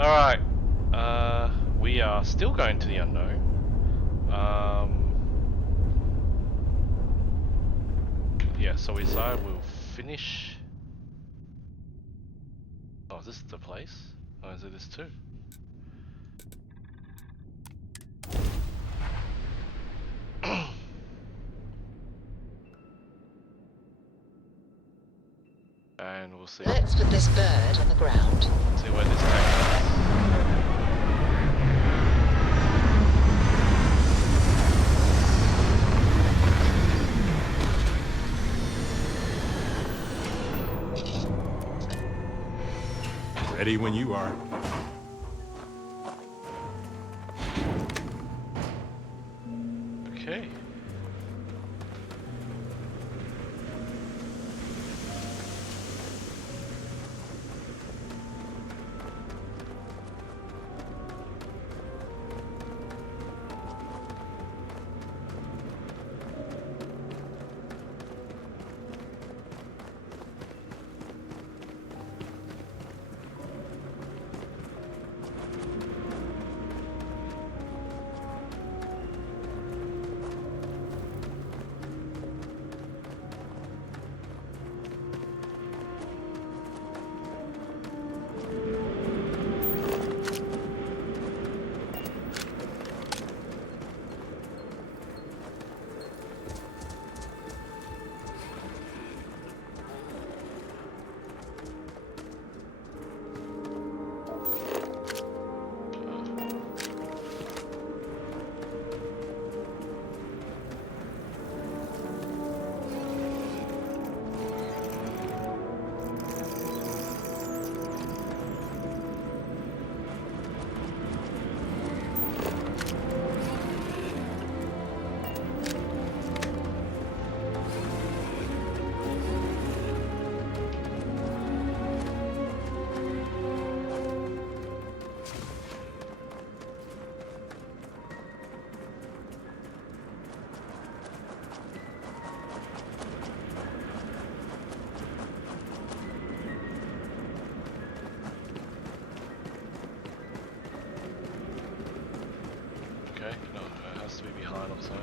Alright. We are still going to the unknown. Yeah, so we decided we'll finish. Oh, is this the place? Oh, is it this too? And we'll see. Let's put this bird on the ground. See where this takes us. Ready when you are. Okay. Okay, no, it has to be behind or so.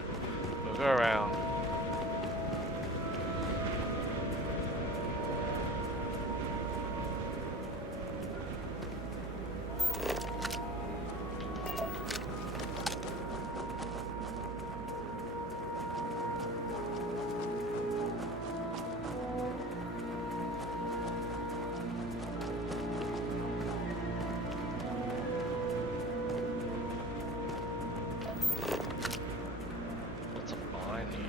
We'll go around. What's behind here?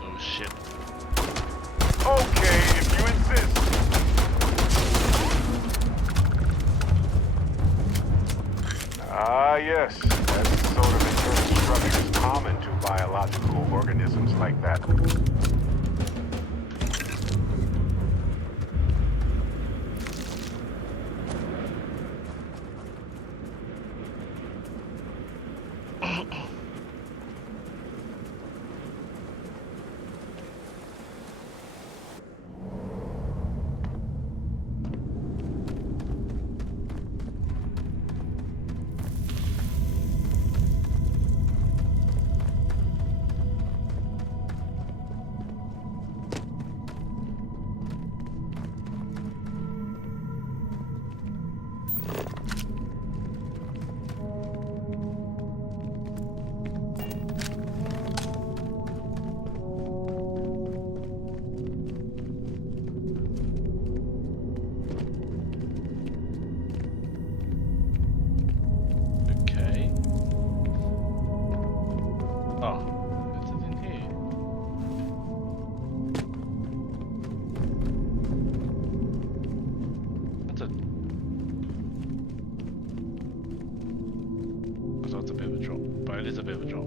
Oh shit. Okay, if you insist. Ah, yes. That sort of internal structure is common to biological organisms like that. it is a bit of a drop.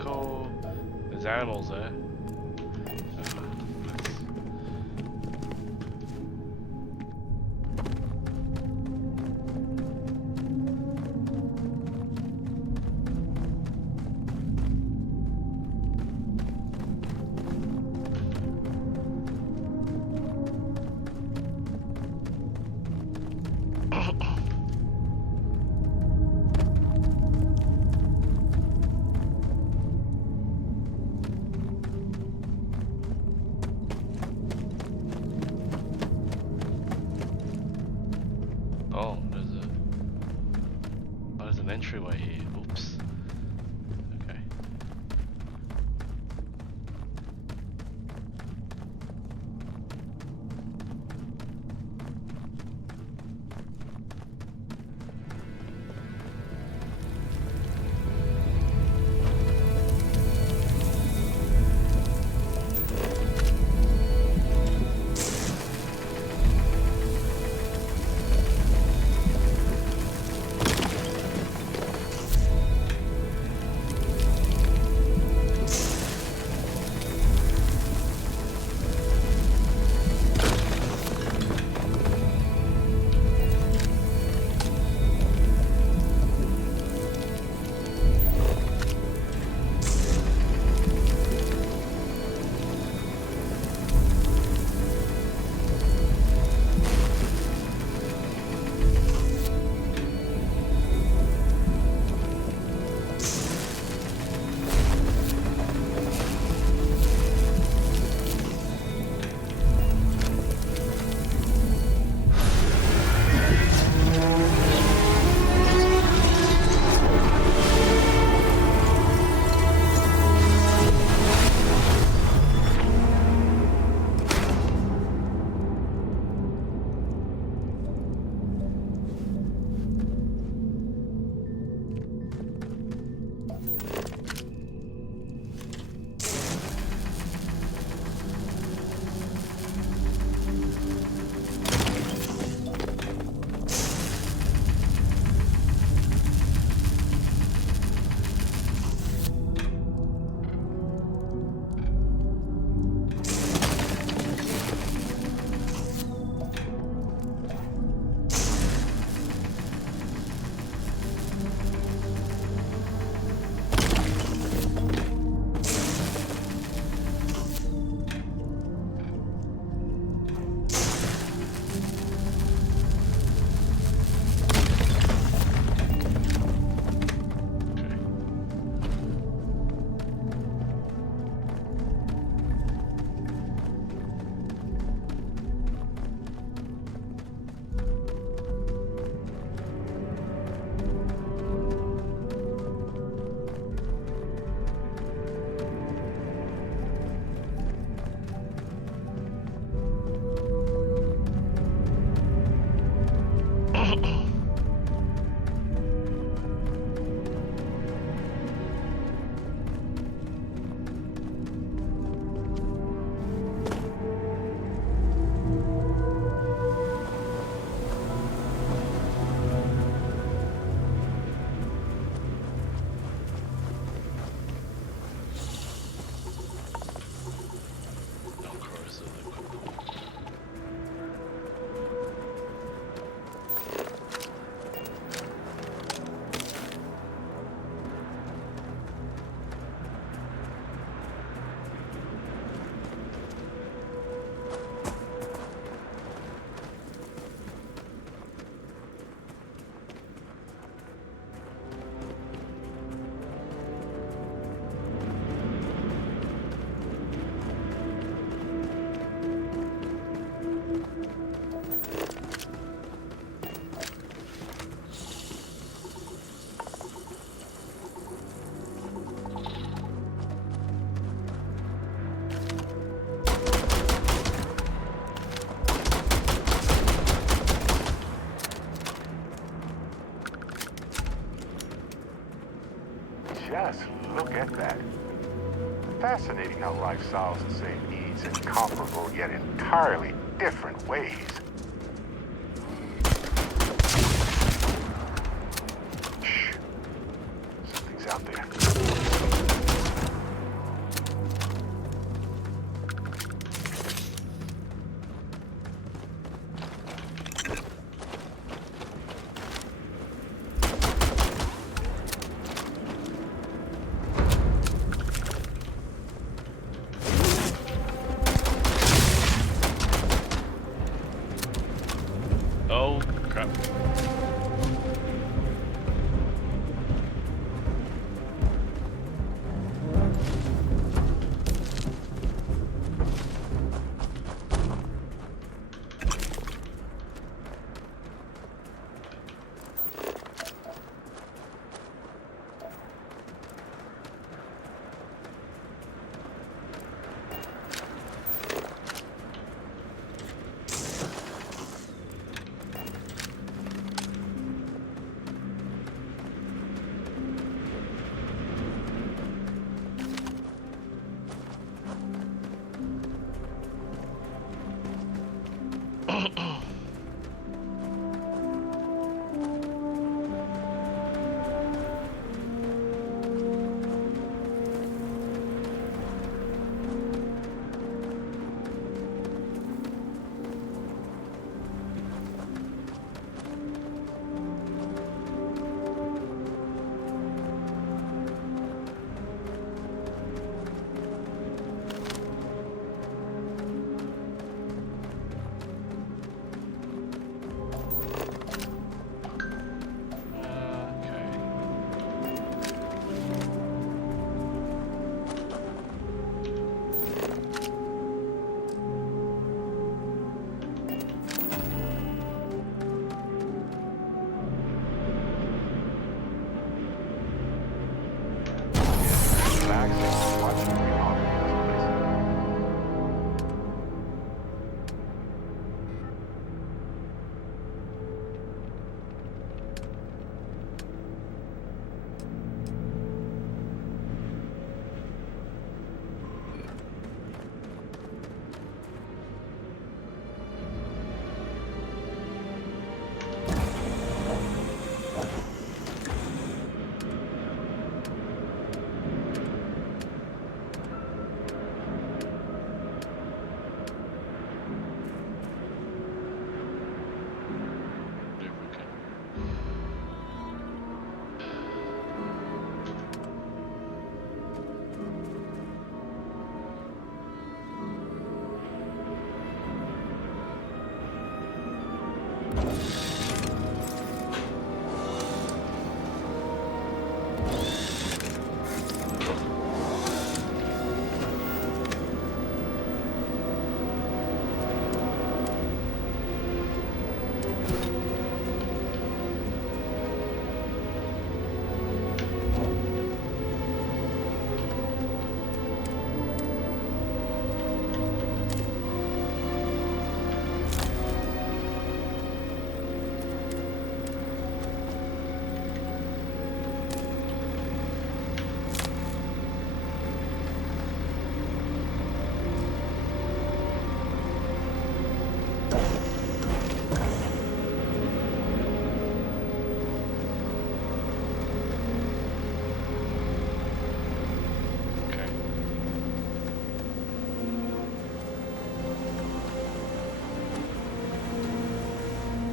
Cool. There's animals there. Oh, there's an entryway here. Oops. Okay. Just look at that. Fascinating how life solves the same needs in comparable yet entirely different ways. Shh. Something's out there. Oh, crap.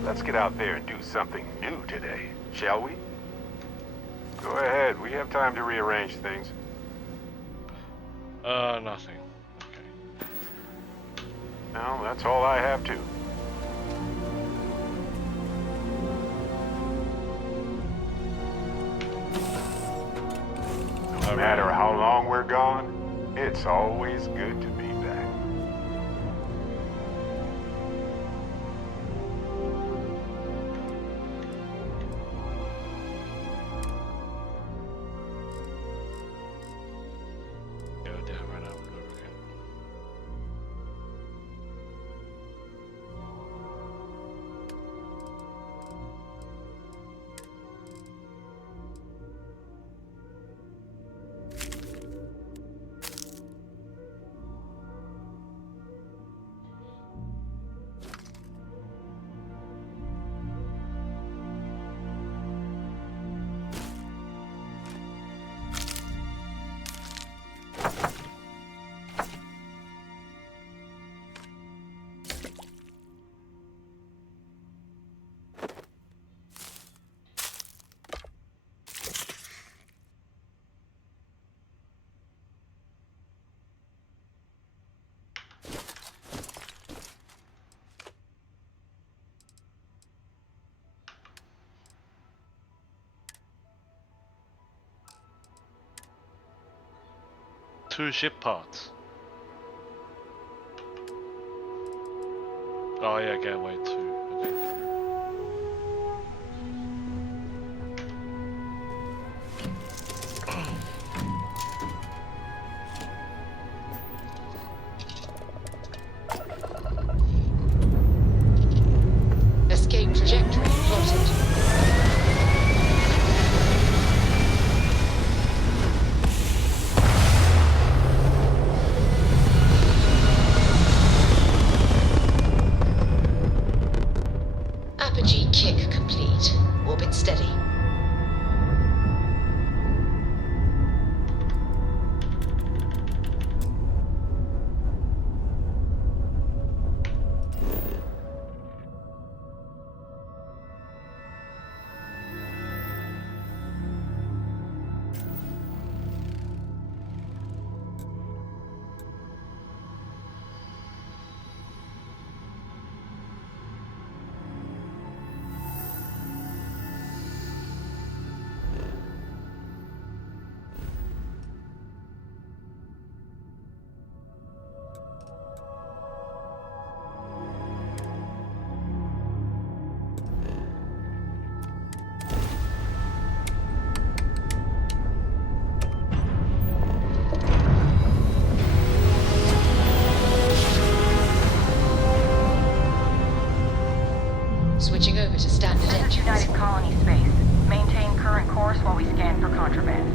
Let's get out there and do something new today, shall we? Go ahead, we have time to rearrange things. Nothing. Okay. Well, that's all I have to. No matter how long we're gone, it's always good to be back. 2 ship parts. Oh yeah, gateway 2. Okay. Escape trajectory plotted. Apogee kick complete. Orbit steady. Switching over to standard This is engines. United Colony Space. Maintain current course while we scan for contraband.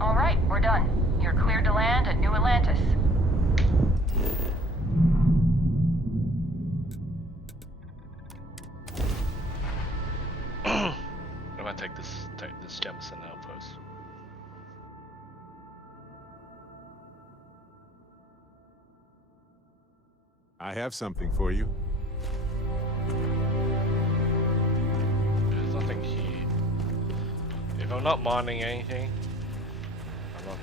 All right, we're done. You're cleared to land at New Atlantis. I'm gonna take this Jemison outpost. I have something for you. There's nothing here. If I'm not mining anything, I'm not.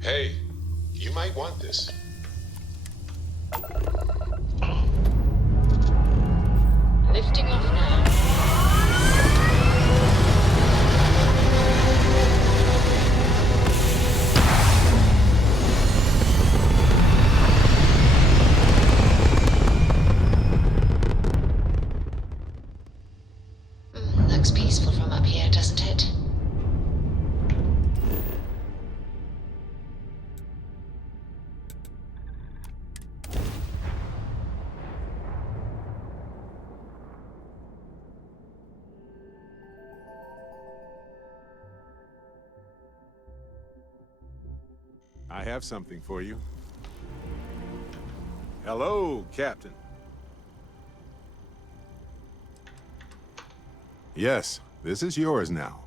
Hey, you might want this. Lifting off now. Looks peaceful from up here, doesn't it? I have something for you. Hello, Captain. Yes, this is yours now.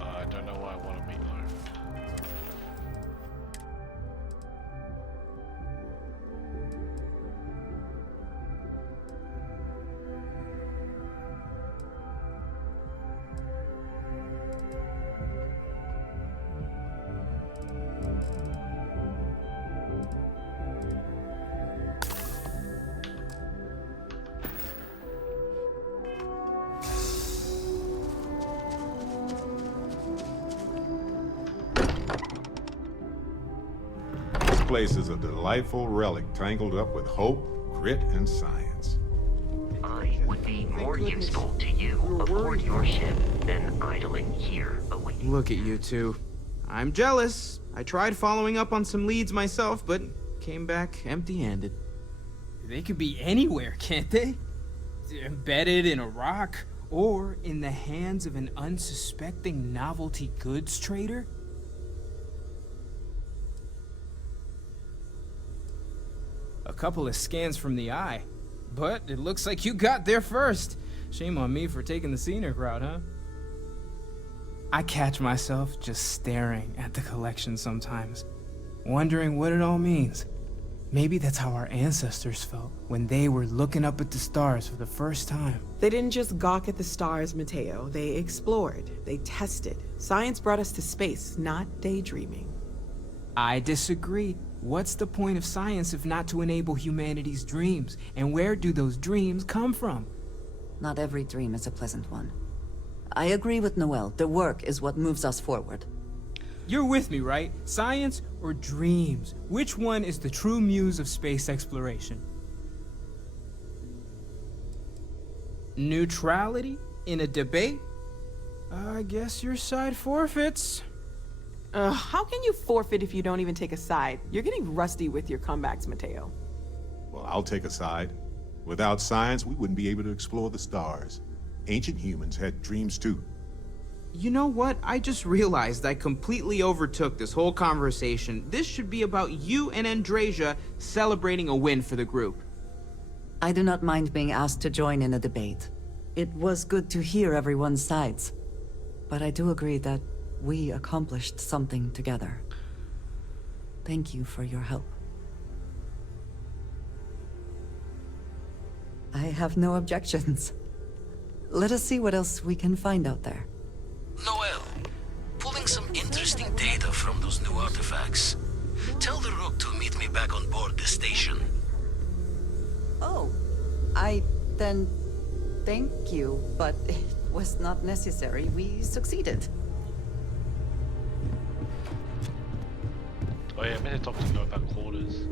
I don't know why I want to meet her. place is a delightful relic tangled up with hope, grit, and science. I would be more useful to you aboard your ship than idling here awaiting. Look at you two. I'm jealous. I tried following up on some leads myself, but came back empty-handed. They could be anywhere, can't they? Embedded in a rock, or in the hands of an unsuspecting novelty goods trader? A couple of scans from the eye, but it looks like you got there first. Shame on me for taking the scenic route, huh? I catch myself just staring at the collection sometimes, wondering what it all means. Maybe that's how our ancestors felt when they were looking up at the stars for the first time. They didn't just gawk at the stars, Mateo. They explored. They tested. Science brought us to space, not daydreaming. I disagree. What's the point of science if not to enable humanity's dreams? And where do those dreams come from? Not every dream is a pleasant one. I agree with Noel. The work is what moves us forward. You're with me, right? Science or dreams? Which one is the true muse of space exploration? Neutrality in a debate? I guess your side forfeits. How can you forfeit if you don't even take a side? You're getting rusty with your comebacks, Mateo. Well, I'll take a side. Without science, we wouldn't be able to explore the stars. Ancient humans had dreams too. You know what? I just realized I completely overtook this whole conversation. This should be about you and Andrasia celebrating a win for the group. I do not mind being asked to join in a debate. It was good to hear everyone's sides. But I do agree that we accomplished something together. Thank you for your help. I have no objections. Let us see what else we can find out there. Noel, pulling some interesting data from those new artifacts. Tell the Rook to meet me back on board the station. Oh, then thank you, but it was not necessary. We succeeded. Oh yeah, I meant to talk to you about quarters.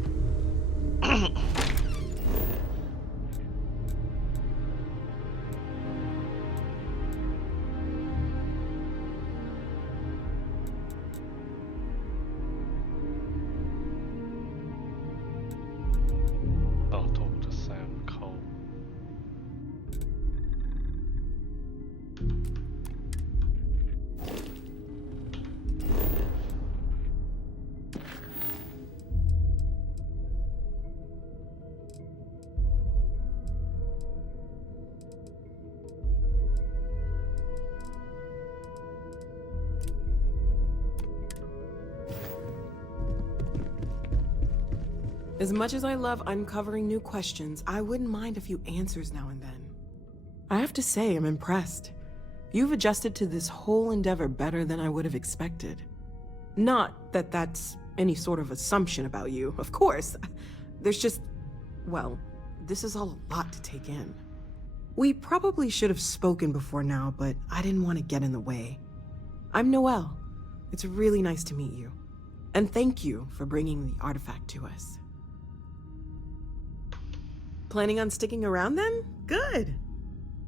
I'll talk to Sam Cole. As much as I love uncovering new questions, I wouldn't mind a few answers now and then. I have to say, I'm impressed. You've adjusted to this whole endeavor better than I would have expected. Not that that's any sort of assumption about you, of course. There's just, well, this is all a lot to take in. We probably should have spoken before now, but I didn't want to get in the way. I'm Noel. It's really nice to meet you. And thank you for bringing the artifact to us. Planning on sticking around then? Good.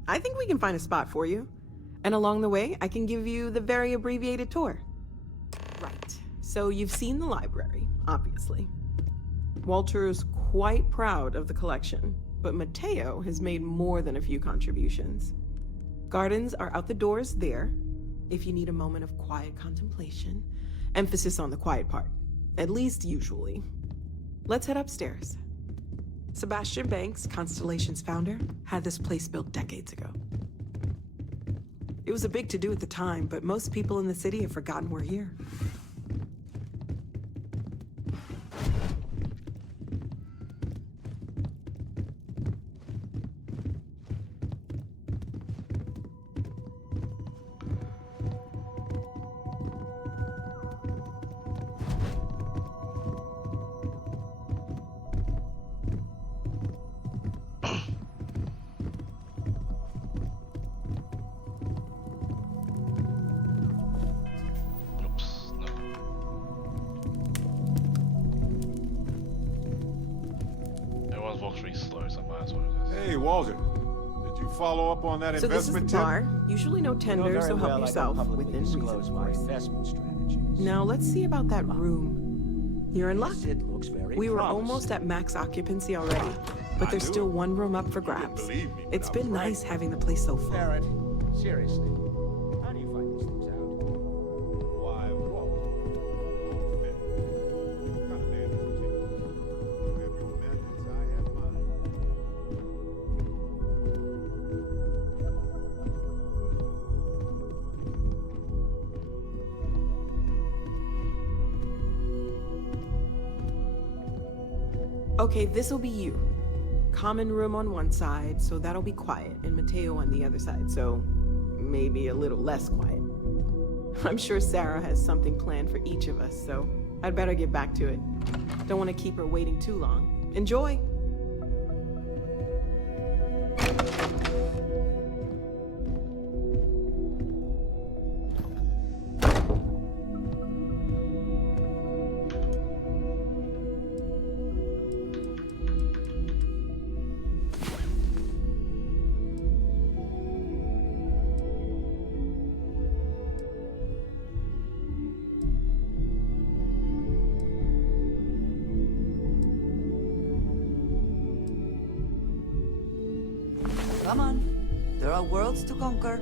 I think we can find a spot for you. And along the way, I can give you the very abbreviated tour. Right. So you've seen the library, obviously. Walter is quite proud of the collection, but Mateo has made more than a few contributions. Gardens are out the doors there, if you need a moment of quiet contemplation. Emphasis on the quiet part, at least usually. Let's head upstairs. Sebastian Banks, Constellation's founder, had this place built decades ago. It was a big to-do at the time, but most people in the city have forgotten we're here. Oops, no. Walter. Did you follow up on that So this is the investment tip? bar. Usually no tender, so help yourself within reason, of course. Now let's see about that room. You're in luck. We were almost at max occupancy already, but there's still one room up for grabs. It's been nice having the place so full. Barrett, seriously, how do you find these things out? Why, Walter. Don't fit. What kind of man is you? You have your methods, I have mine. Okay, this'll be you. Common room on one side, so that'll be quiet, and Mateo on the other side, so maybe a little less quiet. I'm sure Sarah has something planned for each of us, so I'd better get back to it. Don't want to keep her waiting too long. Enjoy! Come on. There are worlds to conquer.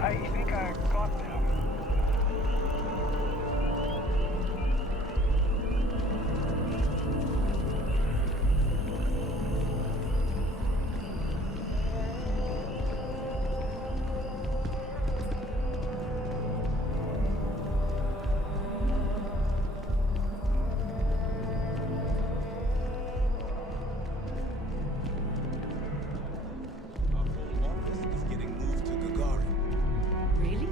I think I got them. Really?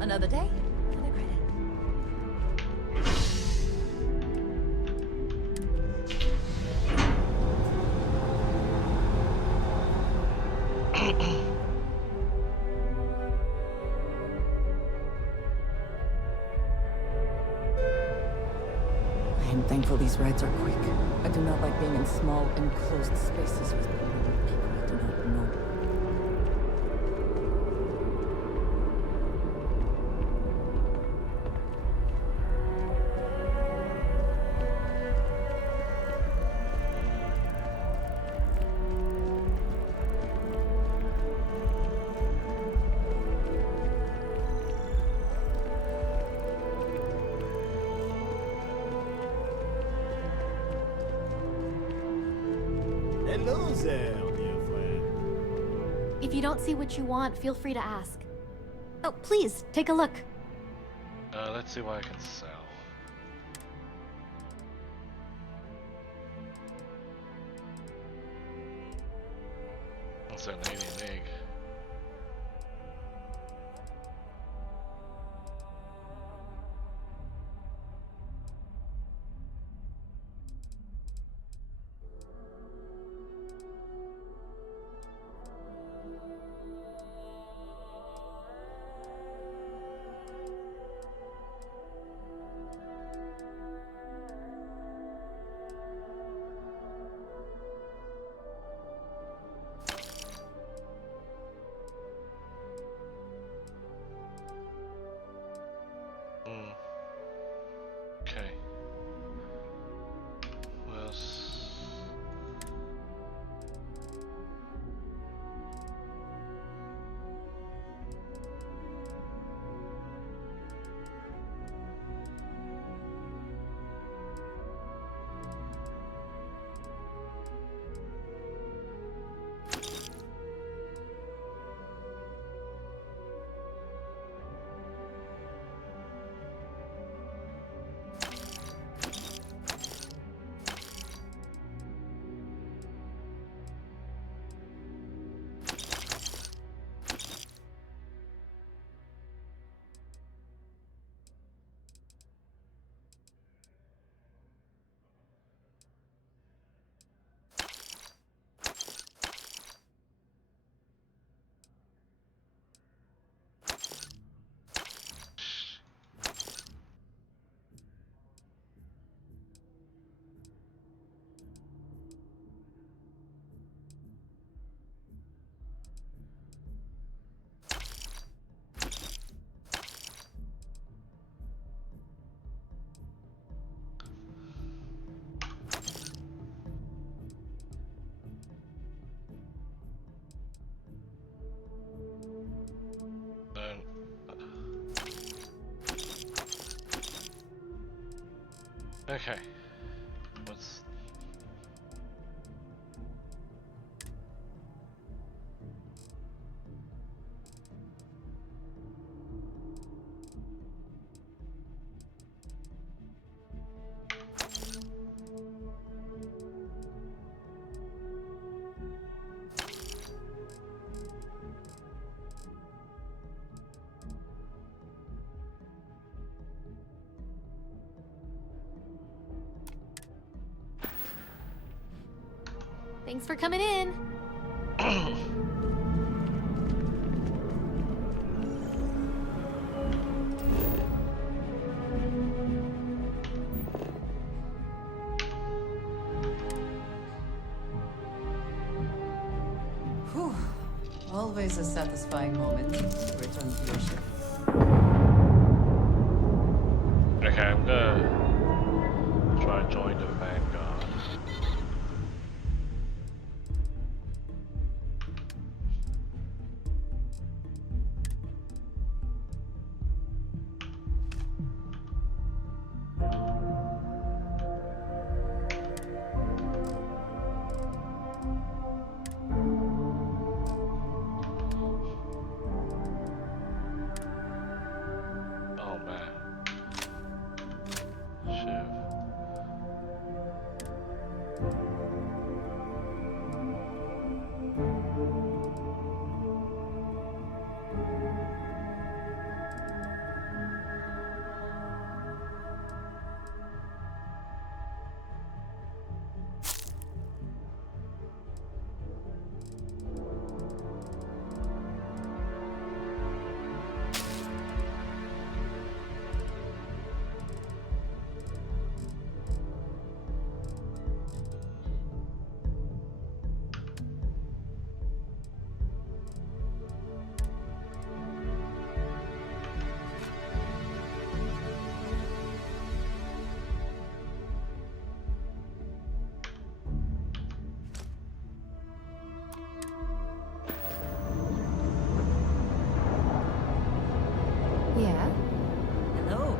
Another day? Another credit. I am thankful these rides are quick. I do not like being in small, enclosed spaces with people I do not know. Hello there, dear friend. If you don't see what you want, feel free to ask. Oh, please, take a look. Let's see what I can sell. What's that 90 meg? Okay. What's... Thanks for coming in. Whew. Always a satisfying moment to return to your ship. Okay, I'm gonna try and join the Vanguard. Oh man. Shiv. Yeah. Hello.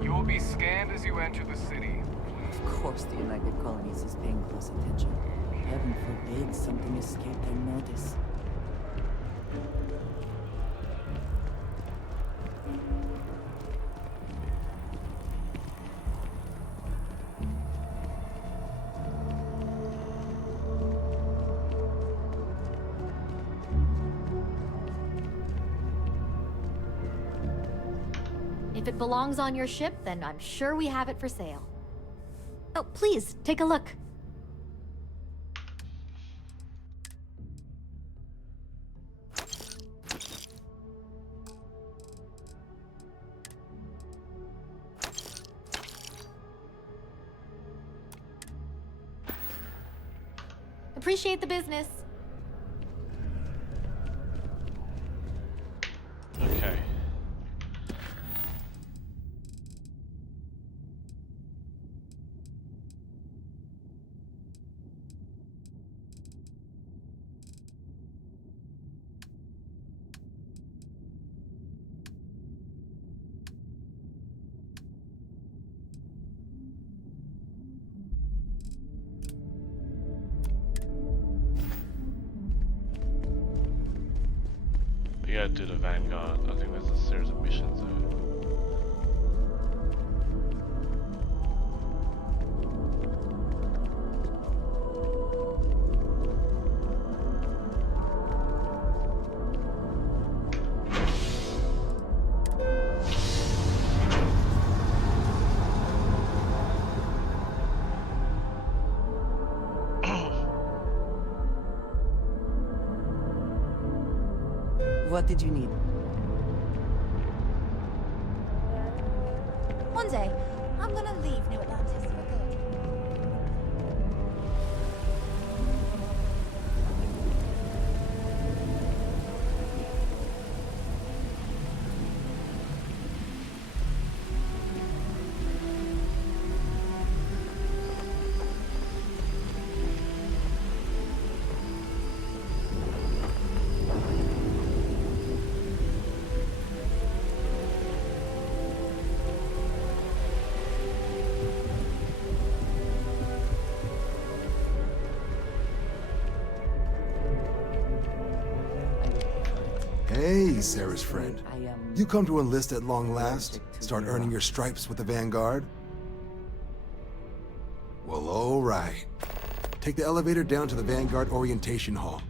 You will be scanned as you enter the city. Of course the United Colonies is paying close attention. Heaven forbid something escaped their notice. If it belongs on your ship, then I'm sure we have it for sale. Oh, please, take a look. Appreciate the business. Okay. We gotta do the Vanguard. I think there's a series of missions there. What did you need? One day, I'm gonna leave New Atlantis for good. Hey, Sarah's friend. You come to enlist at long last? Start earning your stripes with the Vanguard? Well, all right. Take the elevator down to the Vanguard Orientation Hall.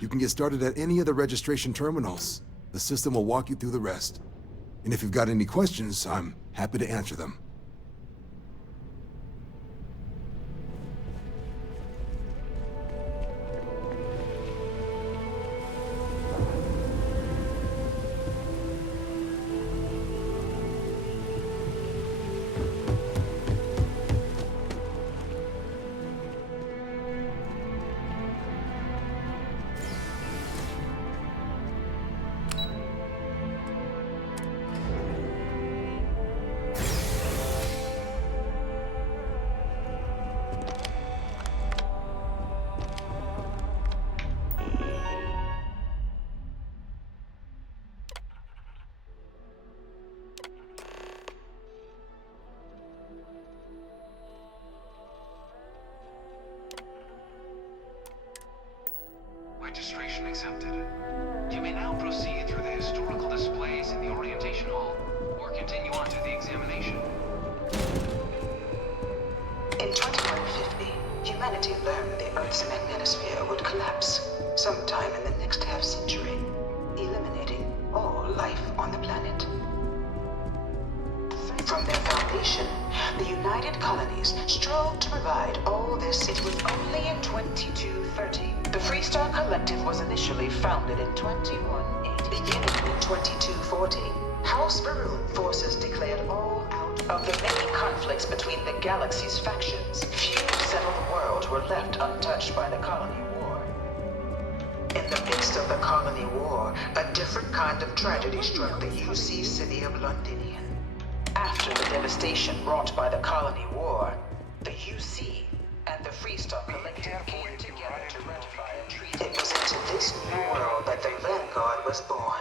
You can get started at any of the registration terminals. The system will walk you through the rest. And if you've got any questions, I'm happy to answer them. Registration accepted. You may now proceed through the historical displays in the orientation hall, or continue on to the examination. In 2150, humanity learned the Earth's magnetosphere would collapse sometime in the next half-century, eliminating all life on the planet. From their foundation, the United Colonies strove to provide all this. It was only in 2230. The Freestar Collective was initially founded in 2180. Beginning in 2240, House Baroon forces declared all out of the many conflicts between the galaxy's factions. Few settled worlds were left untouched by the Colony War. In the midst of the Colony War, a different kind of tragedy struck the UC city of Londinian. After the devastation wrought by the Colony War, the UC and the Freestar Collective came together to ratify a treaty. It was into this new world that the Vanguard was born.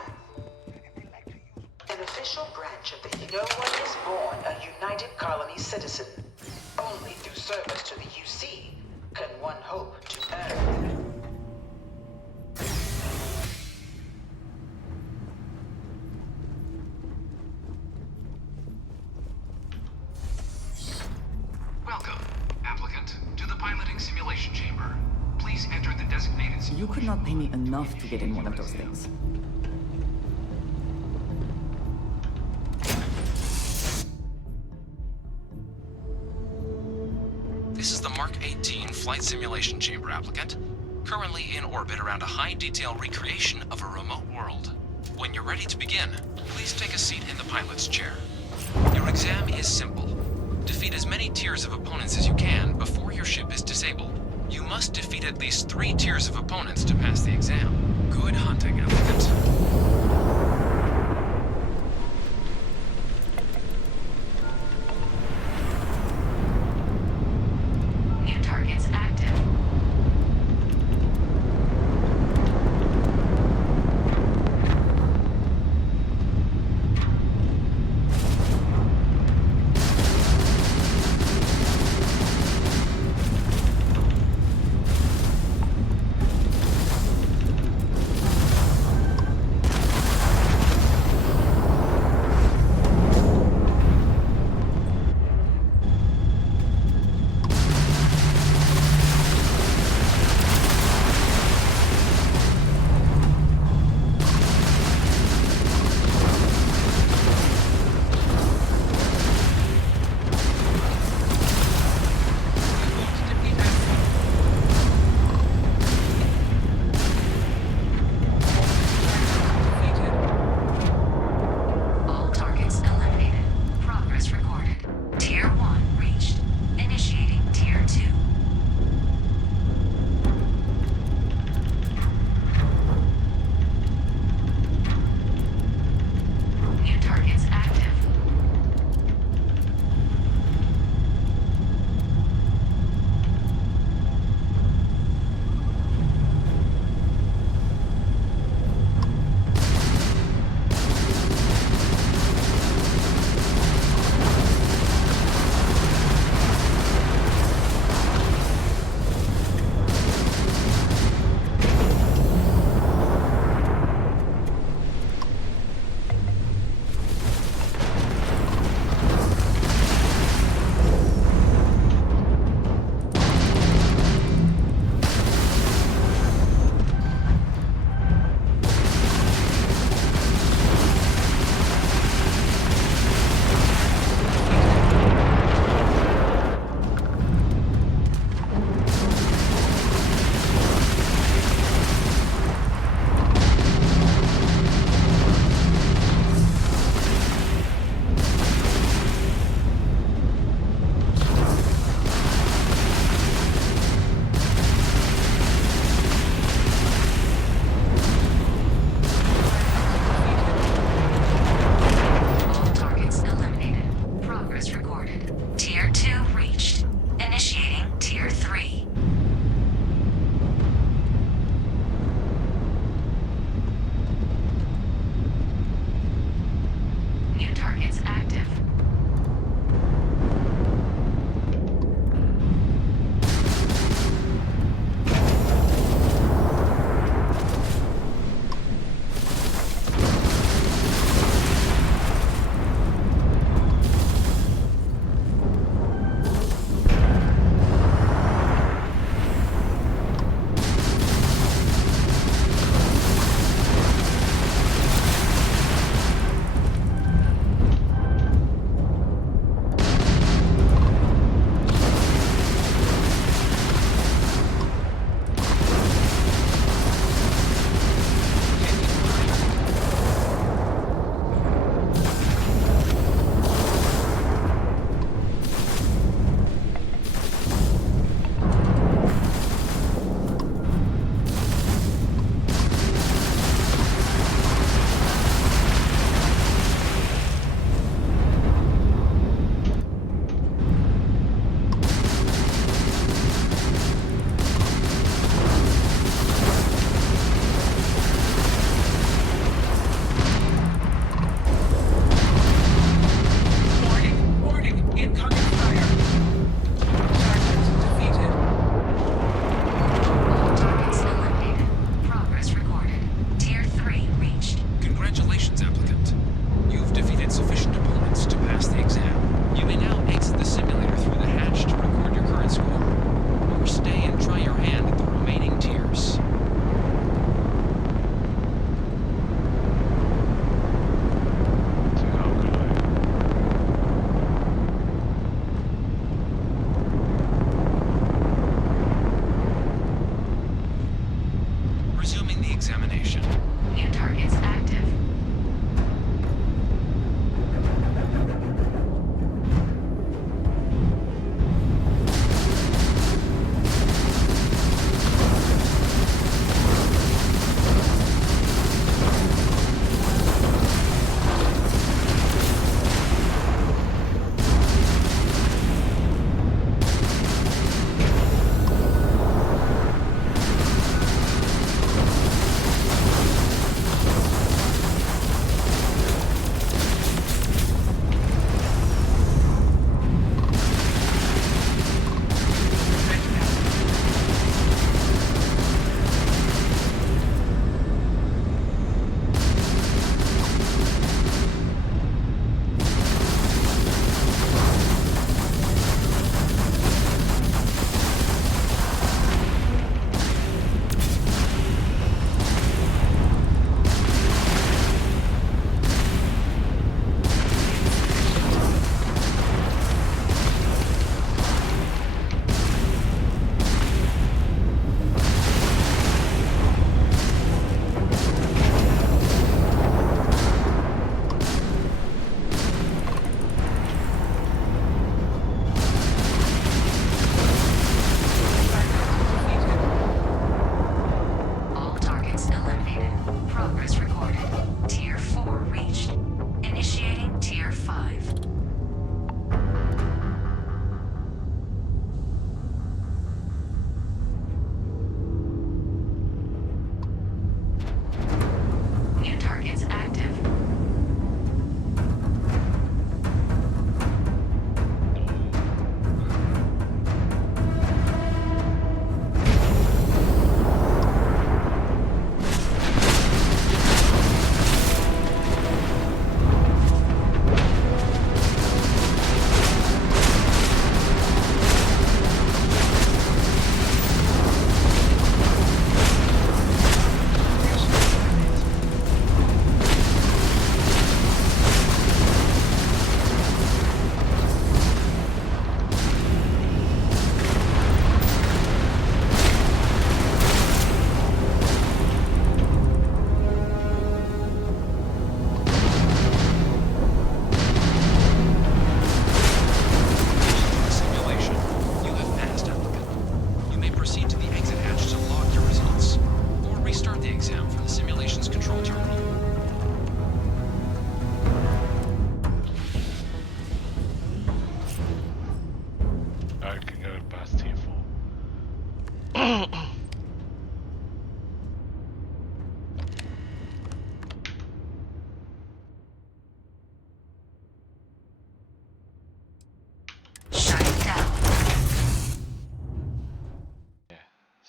An official branch of the no one is born a United Colony citizen. Only through service to the UC can one hope to earn. Welcome, applicant, to the piloting simulation chamber. Please enter the designated simulation. You could not pay me enough to get in one of those things. This is the Mark 18 Flight Simulation Chamber applicant, currently in orbit around a high-detail recreation of a remote world. When you're ready to begin, please take a seat in the pilot's chair. Your exam is simple. Defeat as many tiers of opponents as you can before your ship is disabled. You must defeat at least 3 tiers of opponents to pass the exam. Good hunting, applicant. New targets active. beginning the examination. New targets active.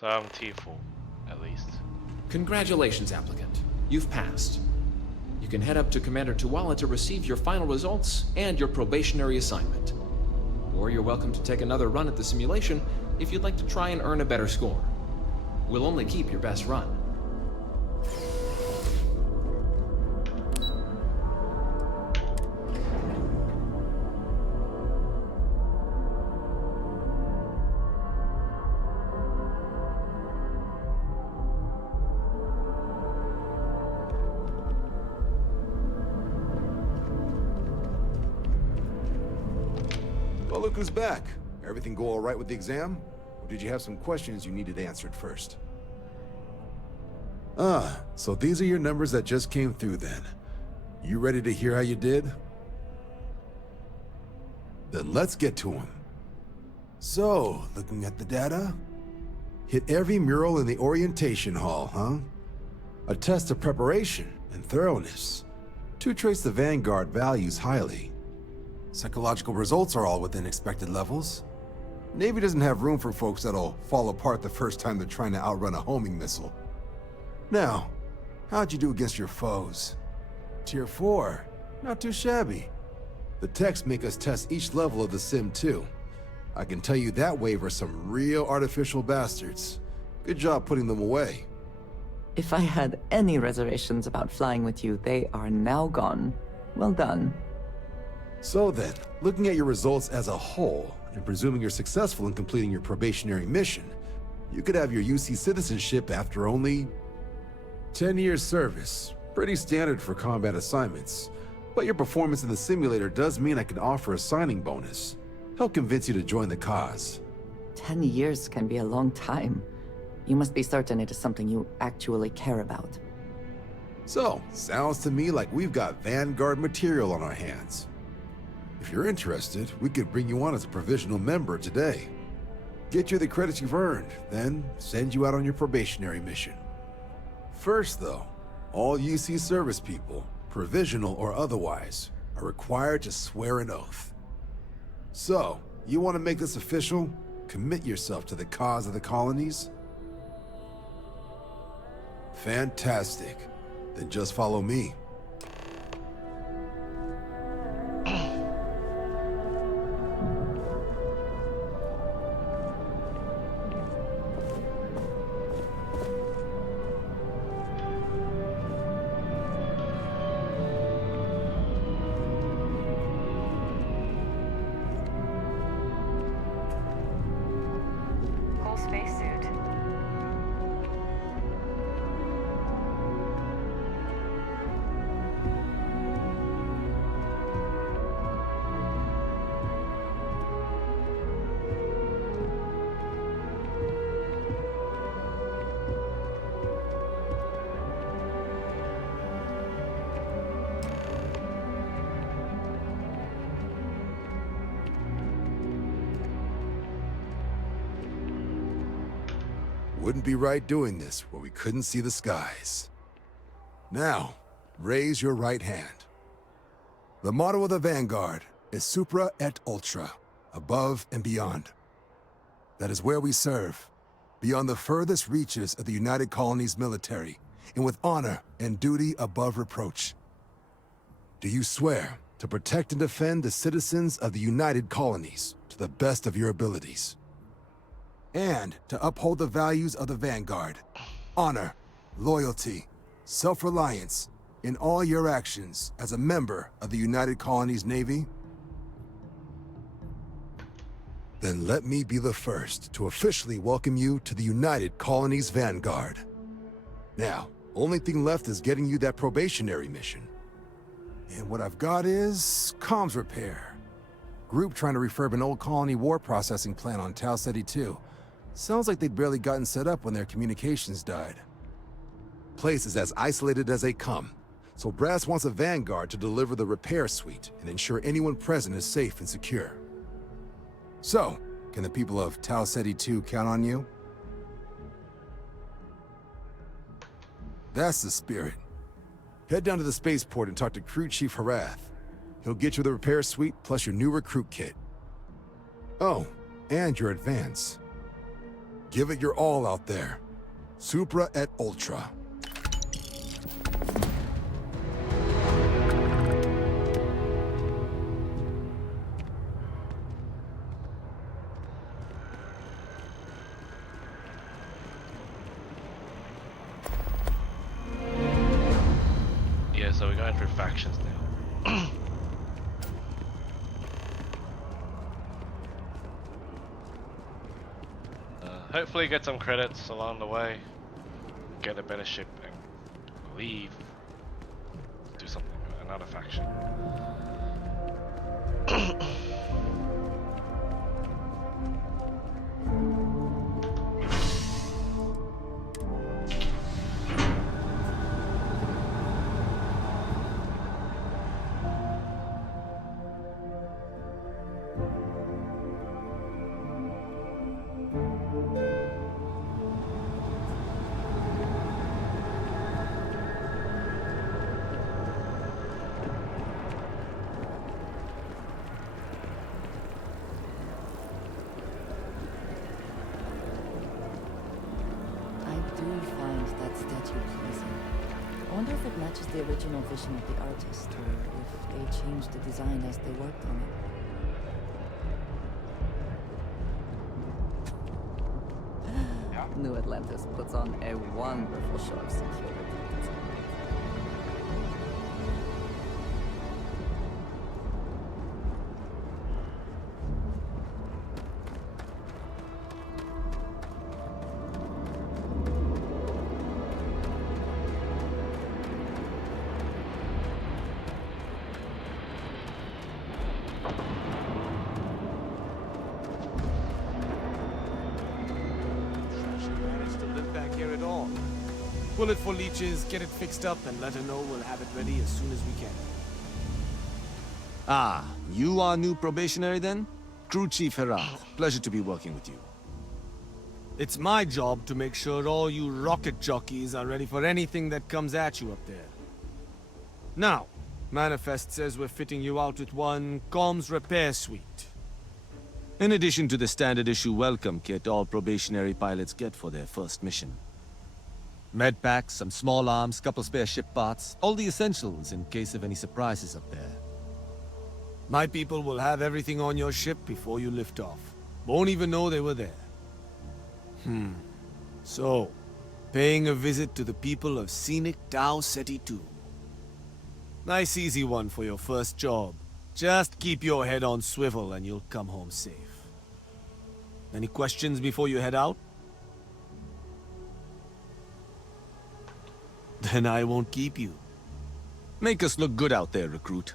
So I'm T4, at least. Congratulations, applicant. You've passed. You can head up to Commander Tuwala to receive your final results and your probationary assignment. Or you're welcome to take another run at the simulation if you'd like to try and earn a better score. We'll only keep your best run. Well, look who's back. Everything go all right with the exam? Or did you have some questions you needed answered first? Ah, so these are your numbers that just came through then. You ready to hear how you did? Then let's get to them. So, looking at the data, hit every mural in the orientation hall, huh? A test of preparation and thoroughness. To trace the Vanguard values highly. Psychological results are all within expected levels. Navy doesn't have room for folks that'll fall apart the first time they're trying to outrun a homing missile. Now, how'd you do against your foes? Tier 4, not too shabby. The techs make us test each level of the sim too. I can tell you that wave are some real artificial bastards. Good job putting them away. If I had any reservations about flying with you, they are now gone. Well done. So then, looking at your results as a whole, and presuming you're successful in completing your probationary mission, you could have your UC citizenship after only 10 years service. Pretty standard for combat assignments. But your performance in the simulator does mean I can offer a signing bonus. Help convince you to join the cause. 10 years can be a long time. You must be certain it is something you actually care about. So, sounds to me like we've got Vanguard material on our hands. If you're interested, we could bring you on as a provisional member today. Get you the credits you've earned, then send you out on your probationary mission. First, though, all UC service people, provisional or otherwise, are required to swear an oath. So, you want to make this official? Commit yourself to the cause of the colonies? Fantastic. Then just follow me. Cool spacesuit. Wouldn't be right doing this where we couldn't see the skies. Now, raise your right hand. The motto of the Vanguard is Supra et Ultra, above and beyond. That is where we serve, beyond the furthest reaches of the United Colonies military, and with honor and duty above reproach. Do you swear to protect and defend the citizens of the United Colonies to the best of your abilities? And to uphold the values of the Vanguard, honor, loyalty, self-reliance, in all your actions as a member of the United Colonies Navy? Then let me be the first to officially welcome you to the United Colonies Vanguard. Now, only thing left is getting you that probationary mission. And what I've got is comms repair. Group trying to refurb an old colony war processing plant on Tau Ceti 2. Sounds like they'd barely gotten set up when their communications died. Place is as isolated as they come, so Brass wants a Vanguard to deliver the repair suite and ensure anyone present is safe and secure. So, can the people of Tau Ceti 2 count on you? That's the spirit. Head down to the spaceport and talk to Crew Chief Harath. He'll get you the repair suite plus your new recruit kit. Oh, and your advance. Give it your all out there. Supra et Ultra. Yeah, so we're going through factions now. Hopefully get some credits along the way, get a better ship and leave, do something with another faction. I wonder if it matches the original vision of the artist, or if they changed the design as they worked on it. New Atlantis puts on a wonderful show of security. Pull it for leeches, get it fixed up, and let her know we'll have it ready as soon as we can. Ah, you are new probationary then? Crew Chief Herat, pleasure to be working with you. It's my job to make sure all you rocket jockeys are ready for anything that comes at you up there. Now, Manifest says we're fitting you out with one comms repair suite. In addition to the standard issue welcome kit all probationary pilots get for their first mission. Med packs, some small arms, couple spare ship parts, all the essentials in case of any surprises up there. My people will have everything on your ship before you lift off. Won't even know they were there. So, paying a visit to the people of scenic Tau Ceti 2. Nice easy one for your first job. Just keep your head on swivel and you'll come home safe. Any questions before you head out? Then I won't keep you. Make us look good out there, recruit.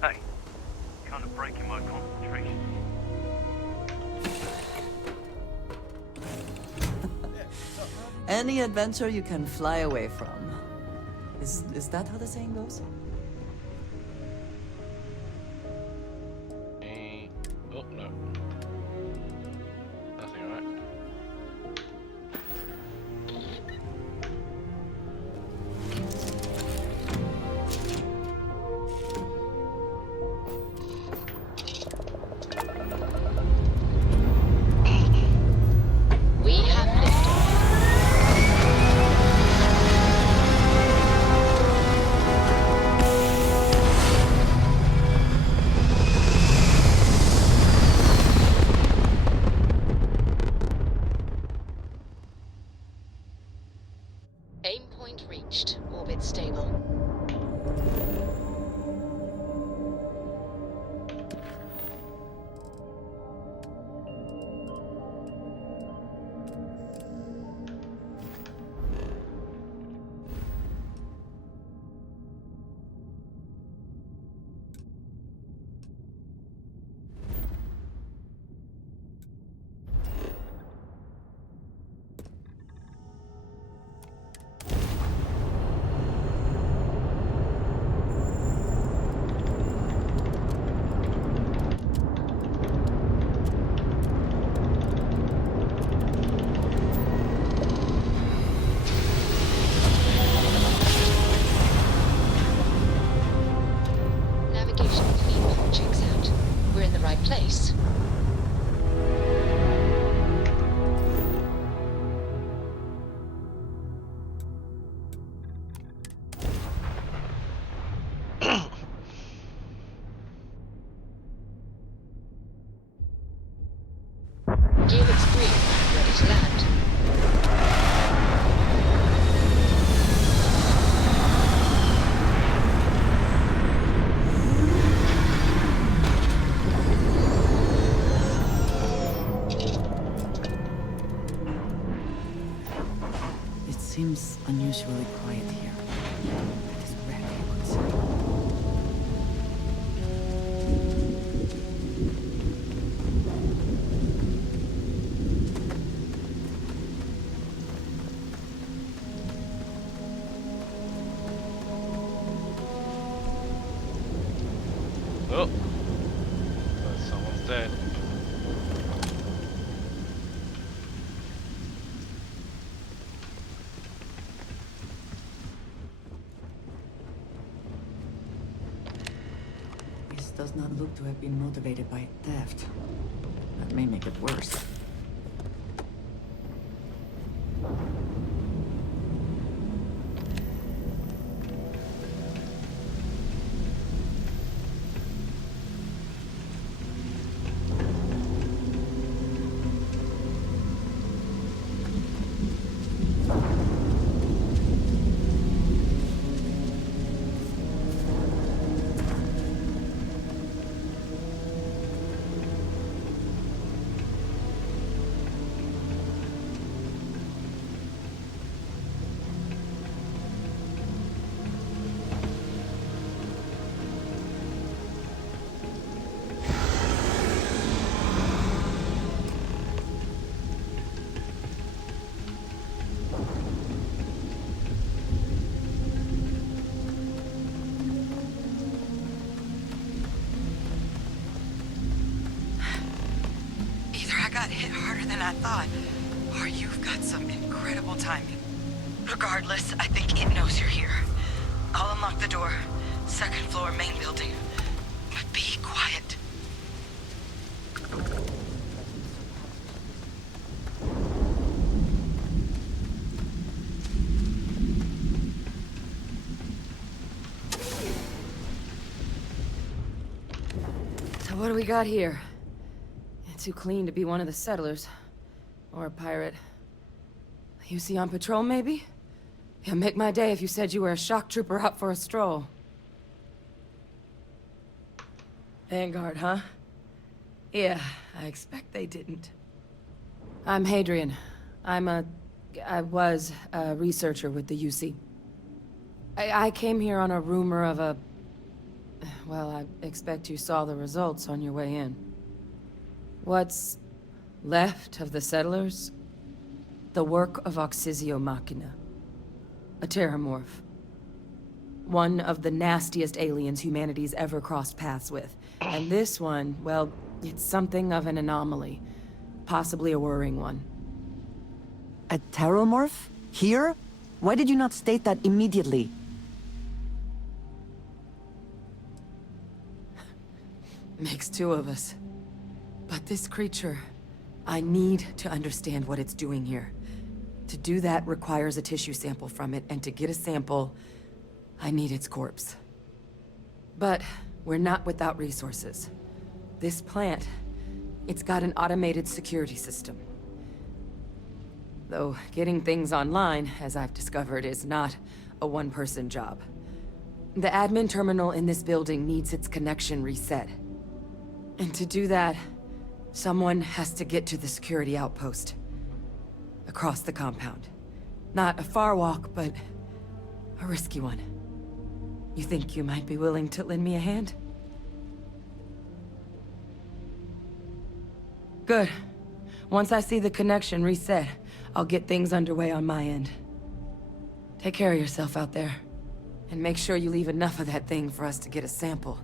Hey, kind of breaking my concentration. Any adventure you can fly away from. Is that how the saying goes? Oh, no. Nothing, right? We have aim point reached. Orbit stable. Navigation feedback checks out. We're in the right place. Gearbox green, ready to land. It seems unusually quiet here. That is rarely a good sign. Oh. Someone's dead. This does not look to have been motivated by theft. That may make it worse. than I thought. Or you've got some incredible timing. Regardless, I think it knows you're here. I'll unlock the door. Second floor, main building. But be quiet. So what do we got here? Too clean to be one of the settlers. Or a pirate. UC on patrol, maybe? Yeah, make my day if you said you were a shock trooper out for a stroll. Vanguard, huh? Yeah, I expect they didn't. I'm Hadrian. I was a researcher with the UC. I came here on a rumor of a... Well, I expect you saw the results on your way in. What's left of the settlers? The work of Oxysio Machina. A terrormorph. One of the nastiest aliens humanity's ever crossed paths with. And this one, well, it's something of an anomaly. Possibly a worrying one. A terrormorph? Here? Why did you not state that immediately? Makes two of us. But this creature, I need to understand what it's doing here. To do that requires a tissue sample from it, and to get a sample, I need its corpse. But we're not without resources. This plant, it's got an automated security system. Though getting things online, as I've discovered, is not a one-person job. The admin terminal in this building needs its connection reset. And to do that, someone has to get to the security outpost. Across the compound. Not a far walk, but a risky one. You think you might be willing to lend me a hand? Good. Once I see the connection reset, I'll get things underway on my end. Take care of yourself out there. And make sure you leave enough of that thing for us to get a sample.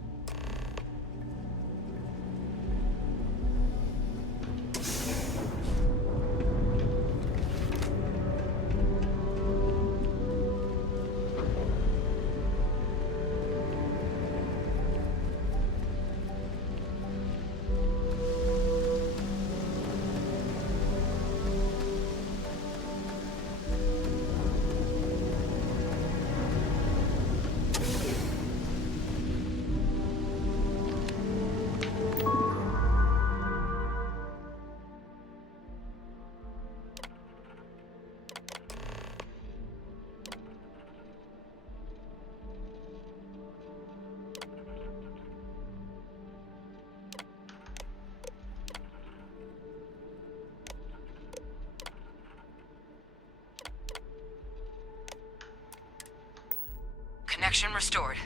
Connection restored.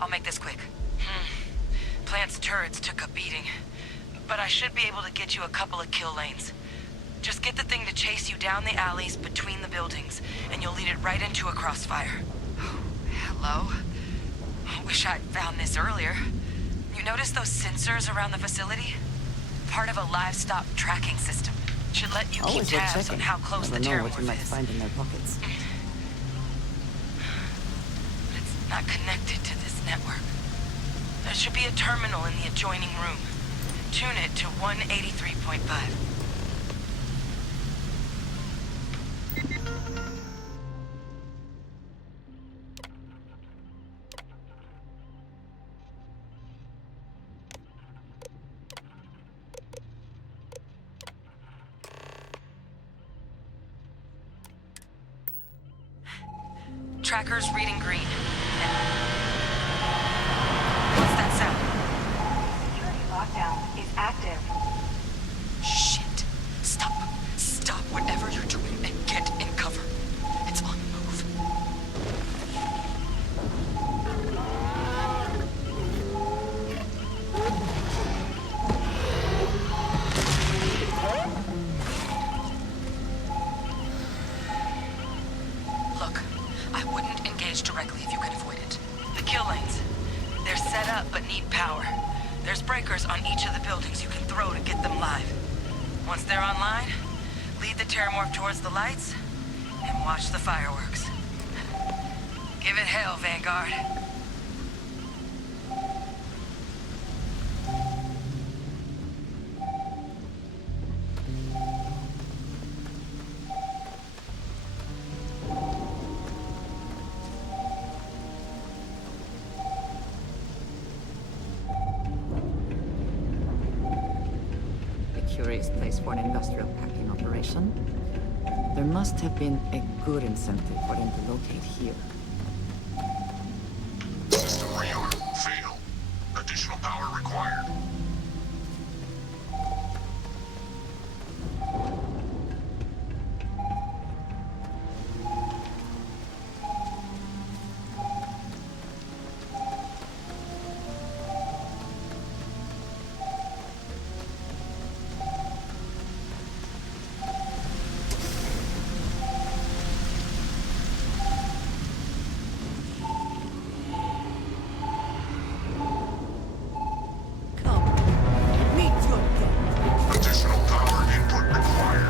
I'll make this quick. Plant's turrets took a beating, but I should be able to get you a couple of kill lanes. Just get the thing to chase you down the alleys between the buildings, and you'll lead it right into a crossfire. Hello? Wish I'd found this earlier. You notice those sensors around the facility? Part of a livestock tracking system. Should let you keep tabs on how close the terrormorph is. Find in their pockets. Not connected to this network. There should be a terminal in the adjoining room. Tune it to 183.5. Tracker's reading green. What's that sound? Security lockdown is active. Shit. Stop. Stop whatever you're doing and get in cover. It's on the move. Look, I wouldn't engage directly if you could avoid it. The kill lanes. They're set up but need power. There's breakers on each of the buildings you can throw to get them live. Once they're online, lead the terrormorph towards the lights and watch the fireworks. Give it hell, Vanguard. Curious place for an industrial packing operation. There must have been a good incentive for them to locate here. System rearm. Fail. Additional power required. Additional power input required.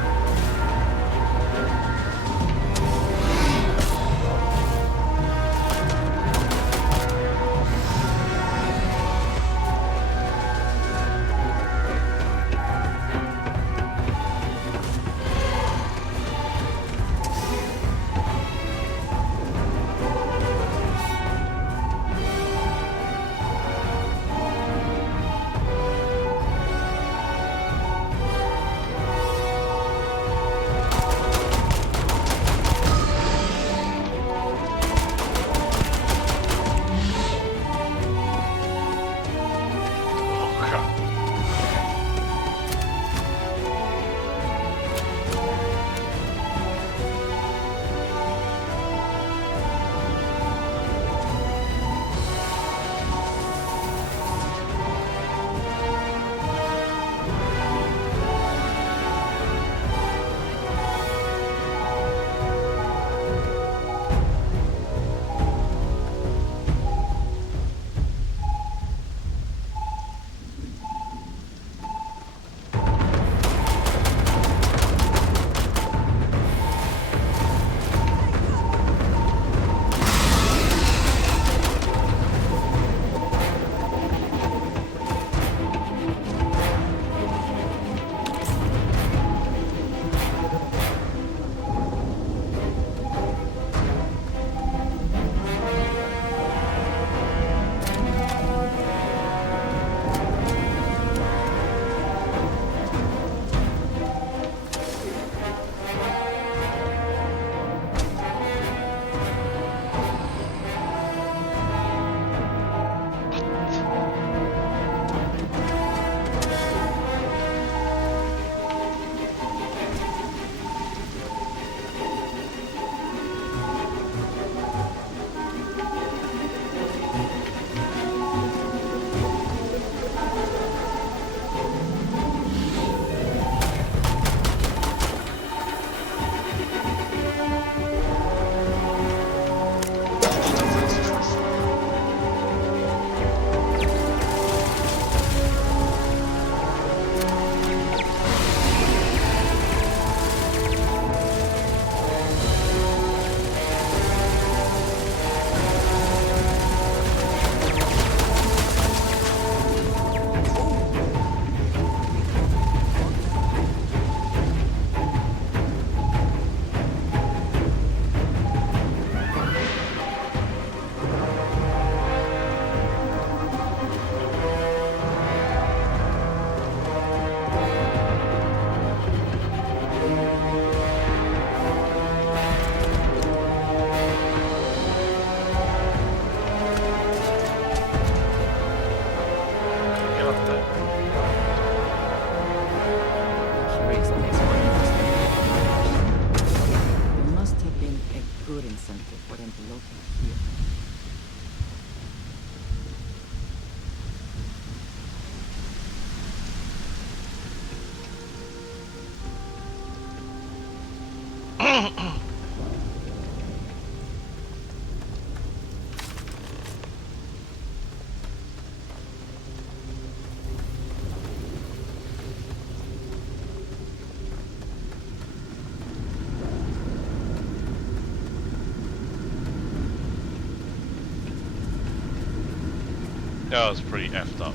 That was pretty effed up.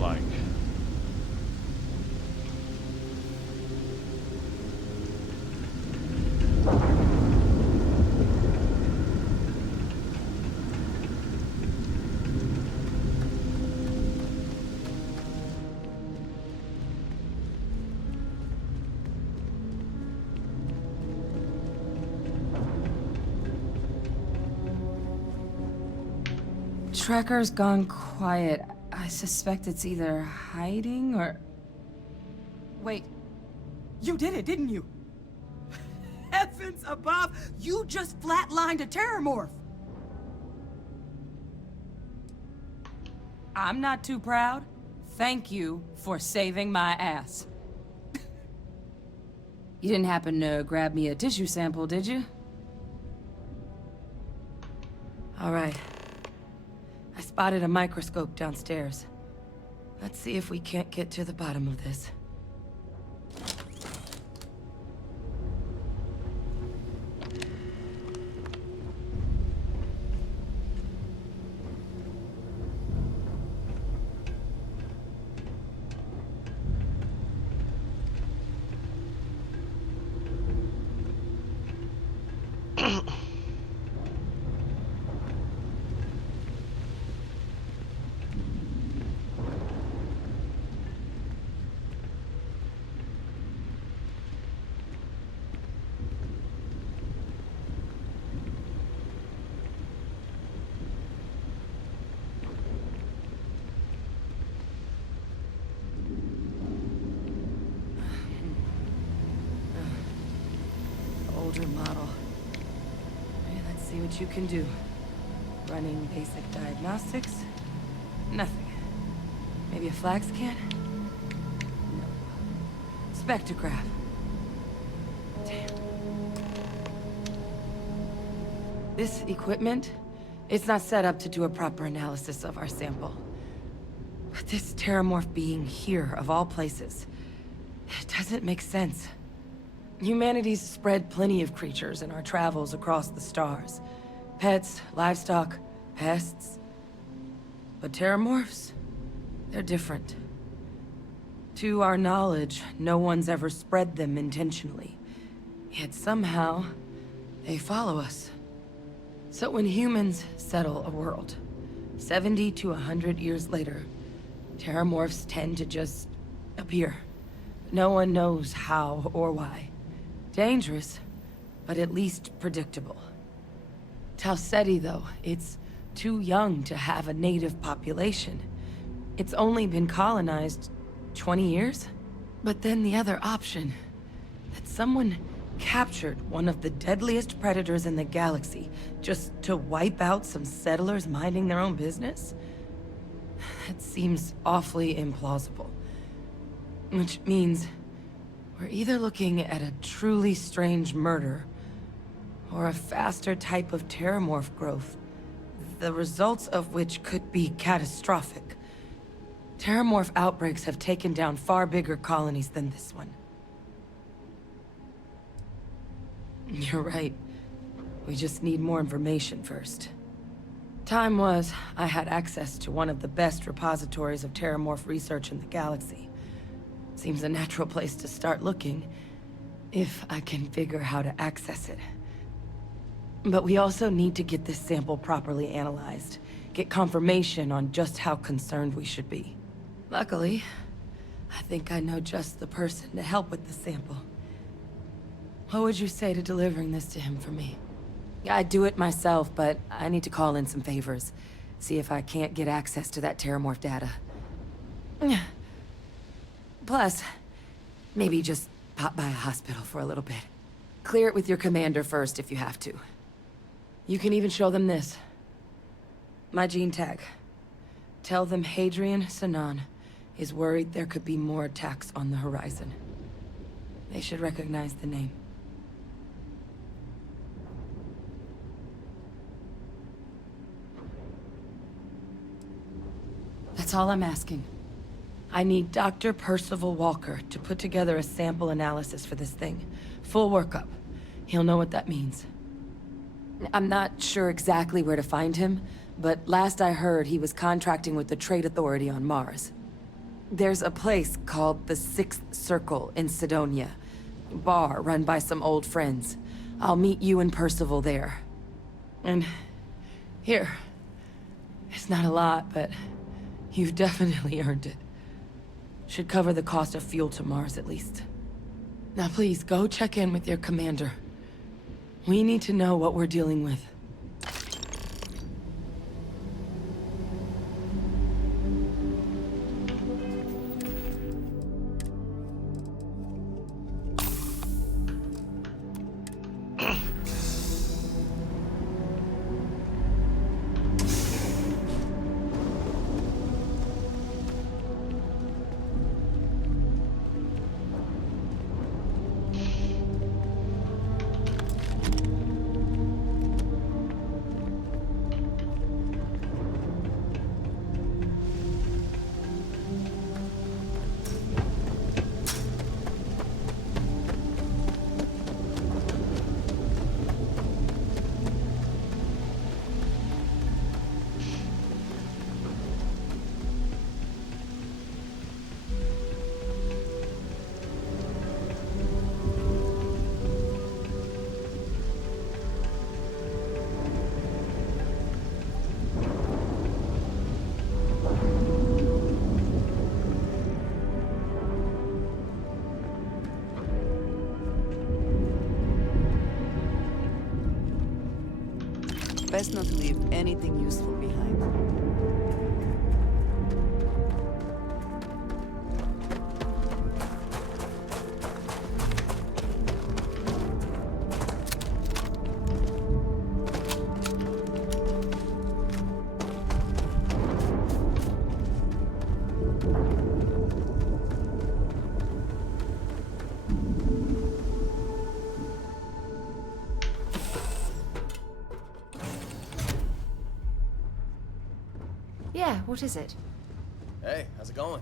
Like. Tracker's gone quiet. I suspect it's either hiding or... Wait. You did it, didn't you? Heavens above! You just flatlined a terrormorph! I'm not too proud. Thank you for saving my ass. You didn't happen to grab me a tissue sample, did you? All right. I spotted a microscope downstairs. Let's see if we can't get to the bottom of this. Older model. Okay, let's see what you can do. Running basic diagnostics? Nothing. Maybe a flag scan? No. Spectrograph. Damn. This equipment, it's not set up to do a proper analysis of our sample. But this terrormorph being here, of all places, it doesn't make sense. Humanity's spread plenty of creatures in our travels across the stars. Pets, livestock, pests. But terrormorphs, they're different. To our knowledge, no one's ever spread them intentionally. Yet somehow, they follow us. So when humans settle a world, 70 to 100 years later, terrormorphs tend to just appear. No one knows how or why. Dangerous, but at least predictable. Tau Ceti, though, it's too young to have a native population. It's only been colonized 20 years? But then the other option, that someone captured one of the deadliest predators in the galaxy just to wipe out some settlers minding their own business? That seems awfully implausible. Which means we're either looking at a truly strange murder, or a faster type of terrormorph growth, the results of which could be catastrophic. Terrormorph outbreaks have taken down far bigger colonies than this one. You're right. We just need more information first. Time was, I had access to one of the best repositories of terrormorph research in the galaxy. Seems a natural place to start looking, if I can figure how to access it. But we also need to get this sample properly analyzed, get confirmation on just how concerned we should be. Luckily, I think I know just the person to help with the sample. What would you say to delivering this to him for me? I'd do it myself, but I need to call in some favors. See if I can't get access to that terrormorph data. Plus, maybe just pop by a hospital for a little bit. Clear it with your commander first if you have to. You can even show them this. My gene tag. Tell them Hadrian Sinan is worried there could be more attacks on the horizon. They should recognize the name. That's all I'm asking. I need Dr. Percival Walker to put together a sample analysis for this thing. Full workup. He'll know what that means. I'm not sure exactly where to find him, but last I heard he was contracting with the Trade Authority on Mars. There's a place called the Sixth Circle in Sidonia. A bar run by some old friends. I'll meet you and Percival there. And here. It's not a lot, but you've definitely earned it. Should cover the cost of fuel to Mars at least. Now please, go check in with your commander. We need to know what we're dealing with. Best not to leave anything useful behind. Yeah, what is it? Hey, how's it going?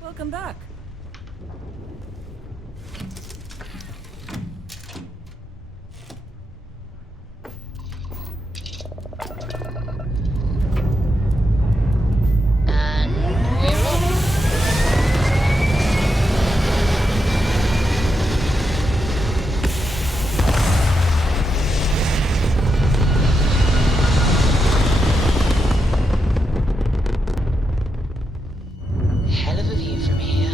Welcome back. Hell of a view from here.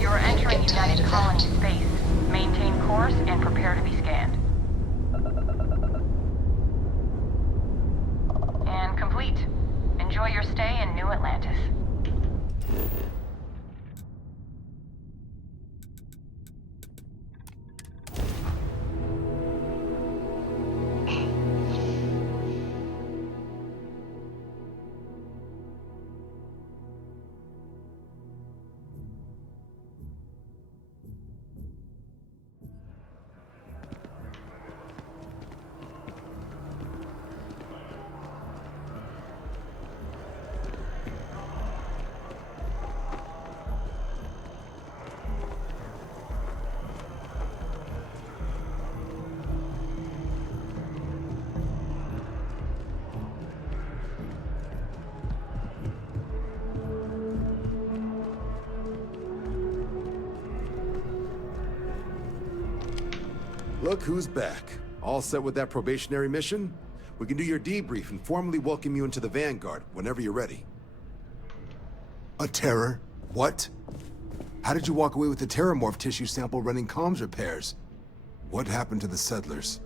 You're entering United Colony space. Maintain course and prepare to be scanned. And complete. Enjoy your stay in New Atlantis. Look who's back. All set with that probationary mission? We can do your debrief and formally welcome you into the Vanguard whenever you're ready. A terror? What? How did you walk away with the terrormorph tissue sample running comms repairs? What happened to the settlers?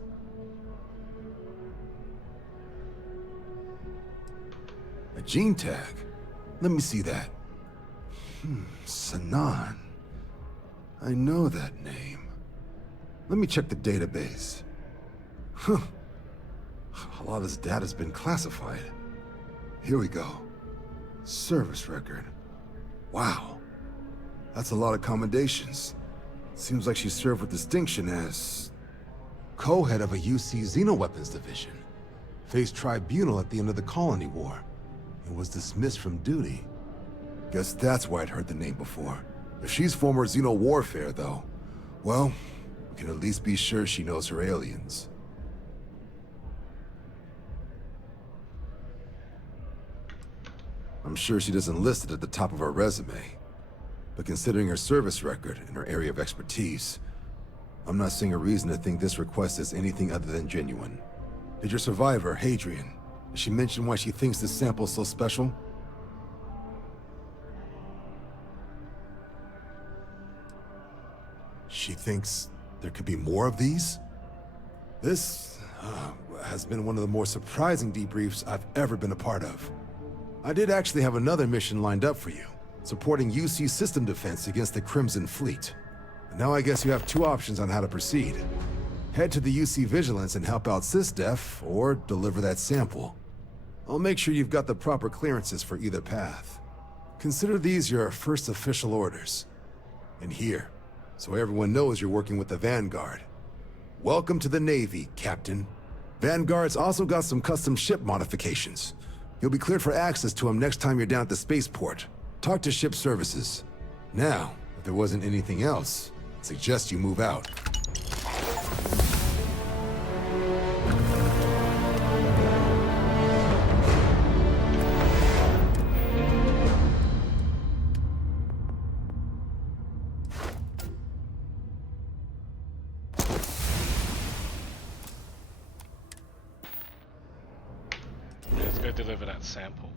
A gene tag? Let me see that. Sanan. I know that name. Let me check the database. Huh. A lot of this data's been classified. Here we go. Service record. Wow. That's a lot of commendations. Seems like she served with distinction as co-head of a UC Xenoweapons division. Faced tribunal at the end of the Colony War and was dismissed from duty. Guess that's why I'd heard the name before. If she's former Xeno warfare, though, well, we can at least be sure she knows her aliens. I'm sure she doesn't list it at the top of her resume. But considering her service record and her area of expertise, I'm not seeing a reason to think this request is anything other than genuine. Did your survivor, Hadrian, did she mention why she thinks this sample's so special? She thinks there could be more of these? This has been one of the more surprising debriefs I've ever been a part of. I did actually have another mission lined up for you, supporting UC system defense against the Crimson Fleet. And now I guess you have two options on how to proceed. Head to the UC Vigilance and help out SysDef, or deliver that sample. I'll make sure you've got the proper clearances for either path. Consider these your first official orders. And here, so everyone knows you're working with the Vanguard. Welcome to the Navy, Captain. Vanguard's also got some custom ship modifications. You'll be cleared for access to them next time you're down at the spaceport. Talk to ship services. Now, if there wasn't anything else, I'd suggest you move out. Let's go deliver that sample.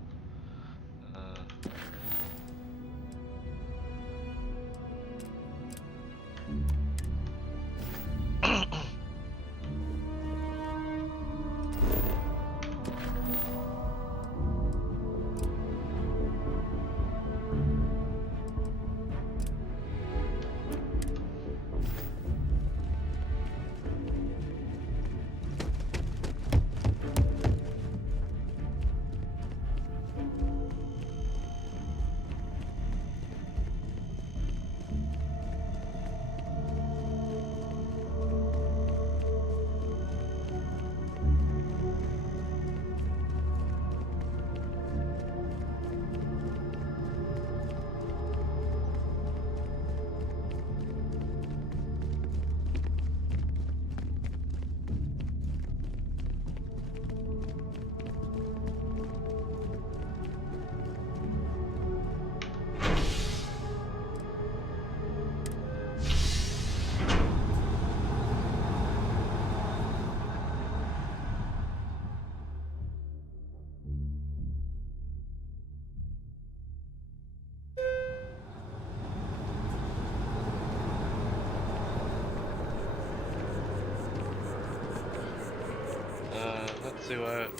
Let's see what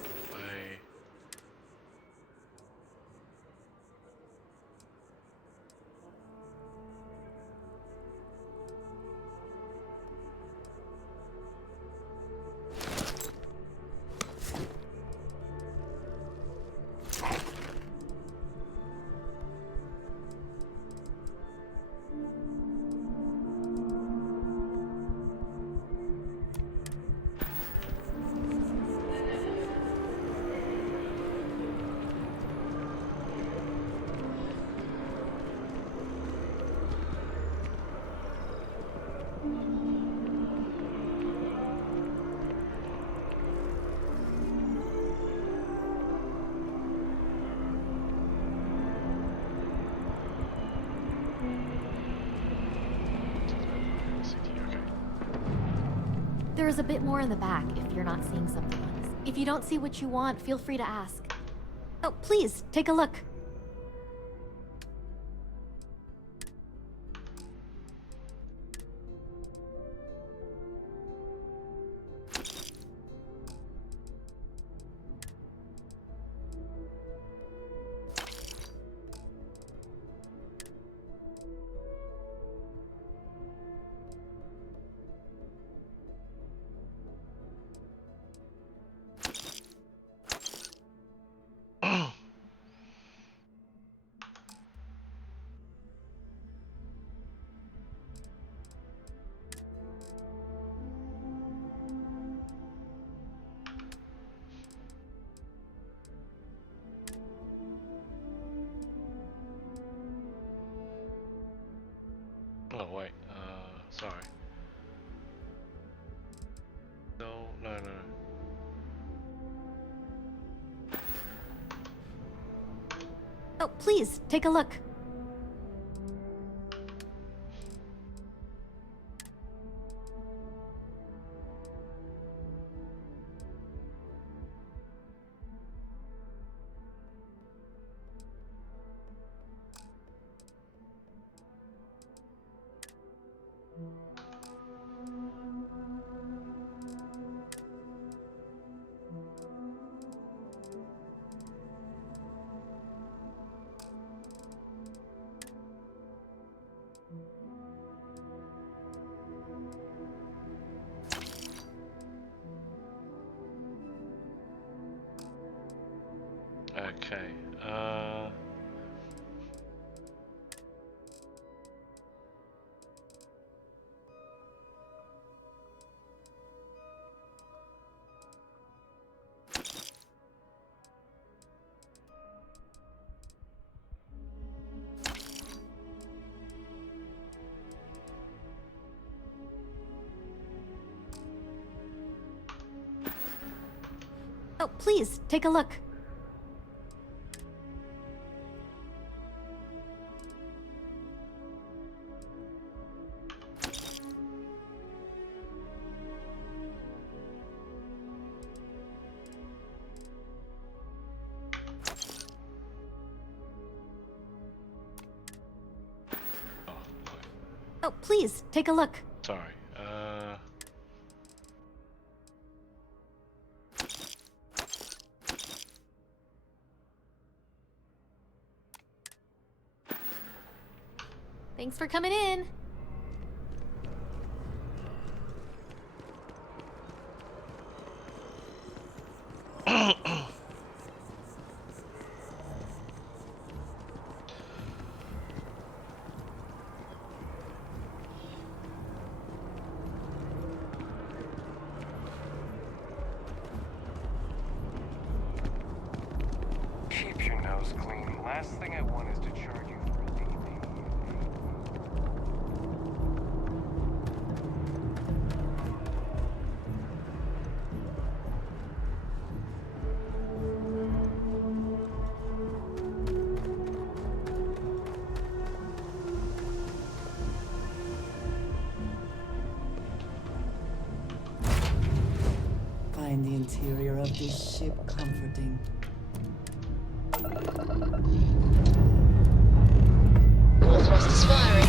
There is a bit more in the back if you're not seeing something else. If you don't see what you want, feel free to ask. Oh, please, take a look. Sorry. No, no, no. Oh, please, take a look. Okay. Oh, please, take a look. Oh, please, take a look. Sorry. Thanks for coming in. Keep your nose clean. Last thing I want is to charge you for a DP. Find the interior of this ship comforting. All thrusters firing.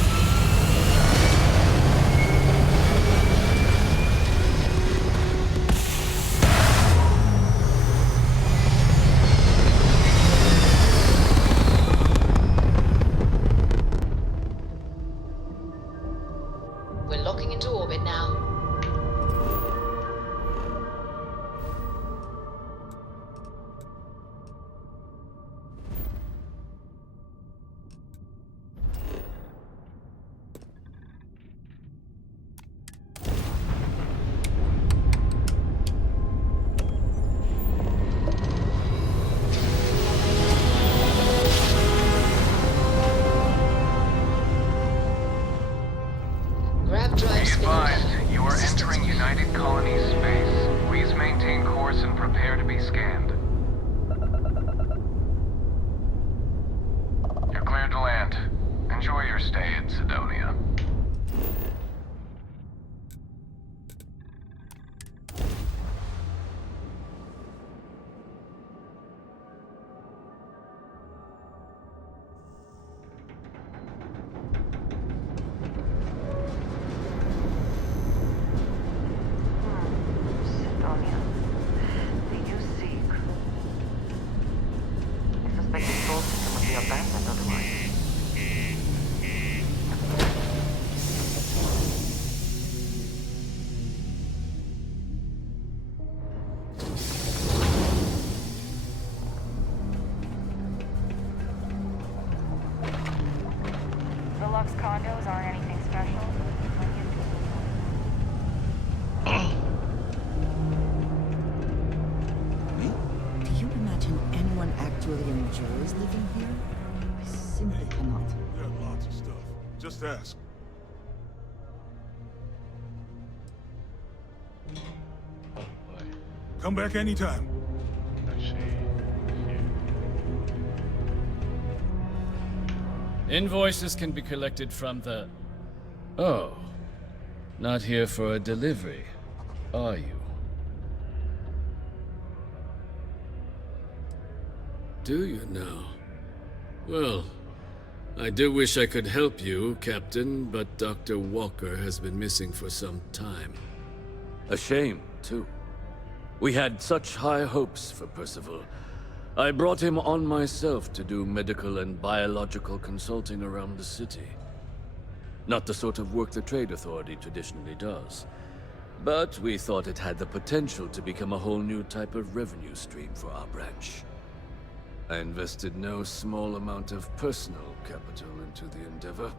We're locking into orbit now. Grab drive Be spinning advised, down. you are Systems entering green. United Colony space. Please maintain course and prepare to be scanned. You're cleared to land. Enjoy your stay in Sidonia. Sidonia. The UC crew. I suspect the control system would be abandoned otherwise. The Lux condos aren't anything special. Plenty of Do you imagine anyone actually enjoys living here? I simply cannot. Got lots of stuff. Just ask. Come back anytime. Invoices can be collected from the... Oh. Not here for a delivery, are you? Do you now? Well, I do wish I could help you, Captain, but Dr. Walker has been missing for some time. A shame, too. We had such high hopes for Percival. I brought him on myself to do medical and biological consulting around the city. Not the sort of work the Trade Authority traditionally does. But we thought it had the potential to become a whole new type of revenue stream for our branch. I invested no small amount of personal capital into the endeavor.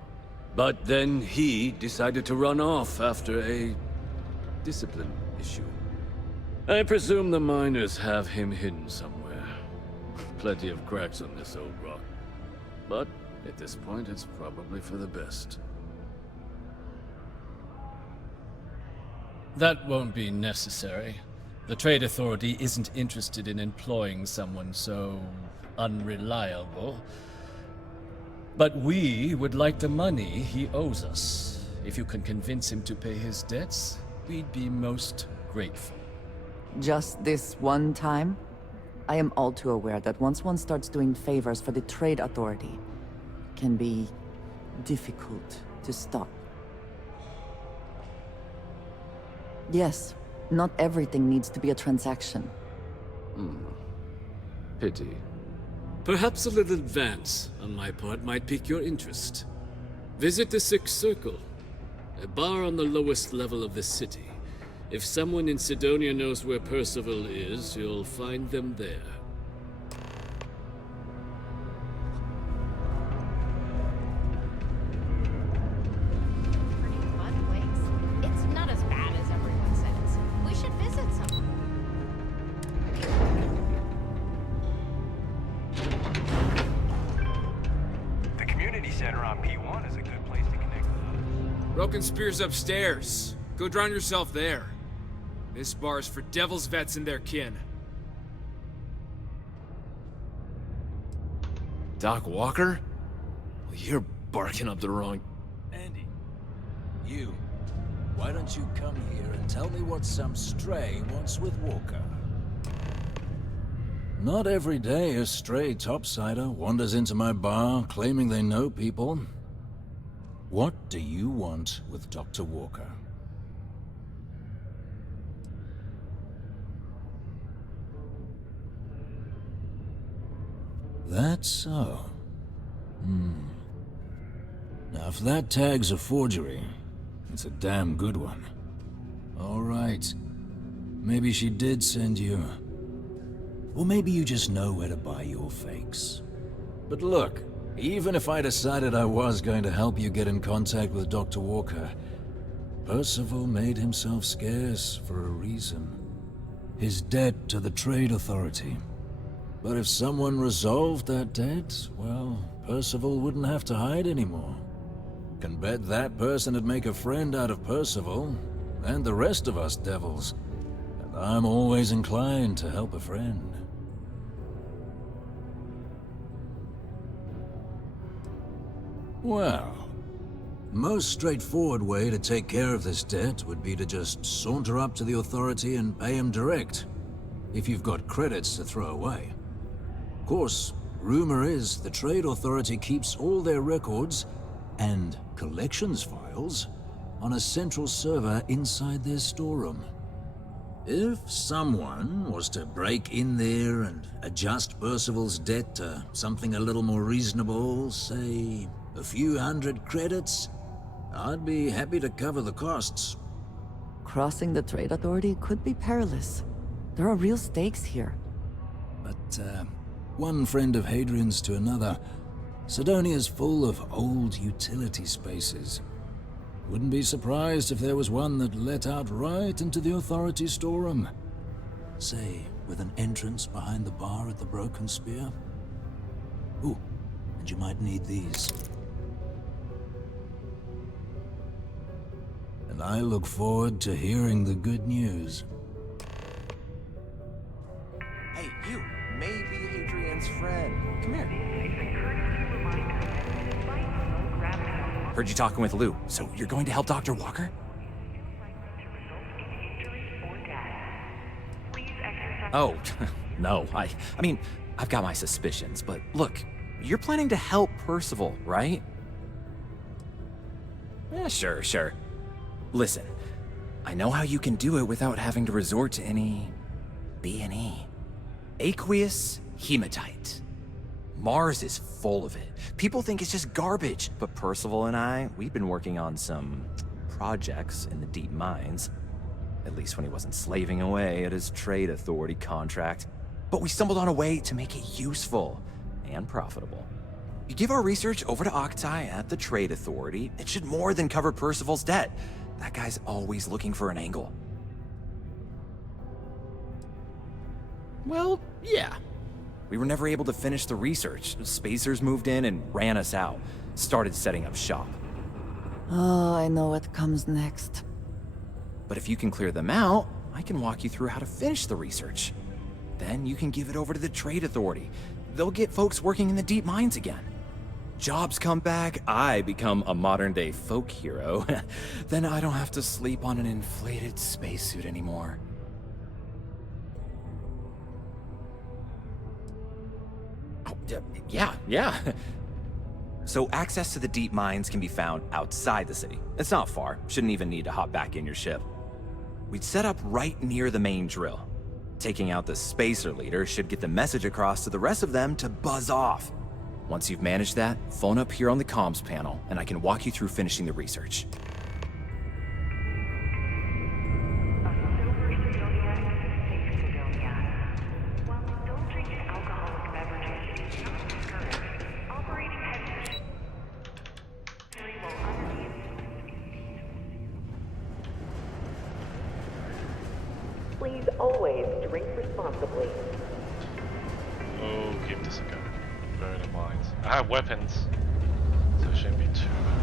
But then he decided to run off after a discipline issue. I presume the miners have him hidden somewhere. Plenty of cracks on this old rock. But at this point, it's probably for the best. That won't be necessary. The Trade Authority isn't interested in employing someone so unreliable. But we would like the money he owes us. If you can convince him to pay his debts, we'd be most grateful. Just this one time? I am all too aware that once one starts doing favors for the Trade Authority, it can be difficult to stop. Yes, not everything needs to be a transaction. Pity. Perhaps a little advance on my part might pique your interest. Visit the Sixth Circle, a bar on the lowest level of the city. If someone in Sidonia knows where Percival is, you'll find them there. It's not as bad as everyone says. We should visit some. The community center on P1 is a good place to connect with others. Broken Spear's upstairs. Go drown yourself there. This bar's for Devil's Vets and their kin. Doc Walker? Well, you're barking up the wrong... Andy, you. Why don't you come here and tell me what some stray wants with Walker? Not every day a stray topsider wanders into my bar claiming they know people. What do you want with Dr. Walker? That's so. Now, if that tag's a forgery, it's a damn good one. All right. Maybe she did send you. Or maybe you just know where to buy your fakes. But look, even if I decided I was going to help you get in contact with Dr. Walker, Percival made himself scarce for a reason. His debt to the Trade Authority. But if someone resolved that debt, well, Percival wouldn't have to hide anymore. Can bet that person would make a friend out of Percival, and the rest of us devils. And I'm always inclined to help a friend. Well, most straightforward way to take care of this debt would be to just saunter up to the Authority and pay him direct, if you've got credits to throw away. Of course, rumor is the Trade Authority keeps all their records and collections files on a central server inside their storeroom. If someone was to break in there and adjust Percival's debt to something a little more reasonable, say a few hundred credits, I'd be happy to cover the costs. Crossing the Trade Authority could be perilous. There are real stakes here. But, one friend of Hadrian's to another, Sidonia's full of old utility spaces. Wouldn't be surprised if there was one that let out right into the Authority storeroom. Say, with an entrance behind the bar at the Broken Spear. Ooh, and you might need these. And I look forward to hearing the good news. Come here. Heard you talking with Lou, so you're going to help Dr. Walker? Oh, no. I mean, I've got my suspicions, but look, you're planning to help Percival, right? Yeah, sure. Listen, I know how you can do it without having to resort to any B&E. Aqueous hematite. Mars is full of it. People think it's just garbage, but Percival and I, we've been working on some projects in the deep mines. At least when he wasn't slaving away at his trade authority contract. But we stumbled on a way to make it useful and profitable. You give our research over to Octai at the trade authority, it should more than cover Percival's debt. That guy's always looking for an angle. Well, yeah. We were never able to finish the research. Spacers moved in and ran us out. Started setting up shop. Oh, I know what comes next. But if you can clear them out, I can walk you through how to finish the research. Then you can give it over to the trade authority. They'll get folks working in the deep mines again. Jobs come back, I become a modern-day folk hero. Then I don't have to sleep on an inflated spacesuit anymore. Oh, yeah. So access to the deep mines can be found outside the city. It's not far. Shouldn't even need to hop back in your ship. We'd set up right near the main drill. Taking out the spacer leader should get the message across to the rest of them to buzz off. Once you've managed that, phone up here on the comms panel, and I can walk you through finishing the research. Please always drink responsibly. Oh, keep this a go. Bear in mind. I have weapons, so it shouldn't be too bad.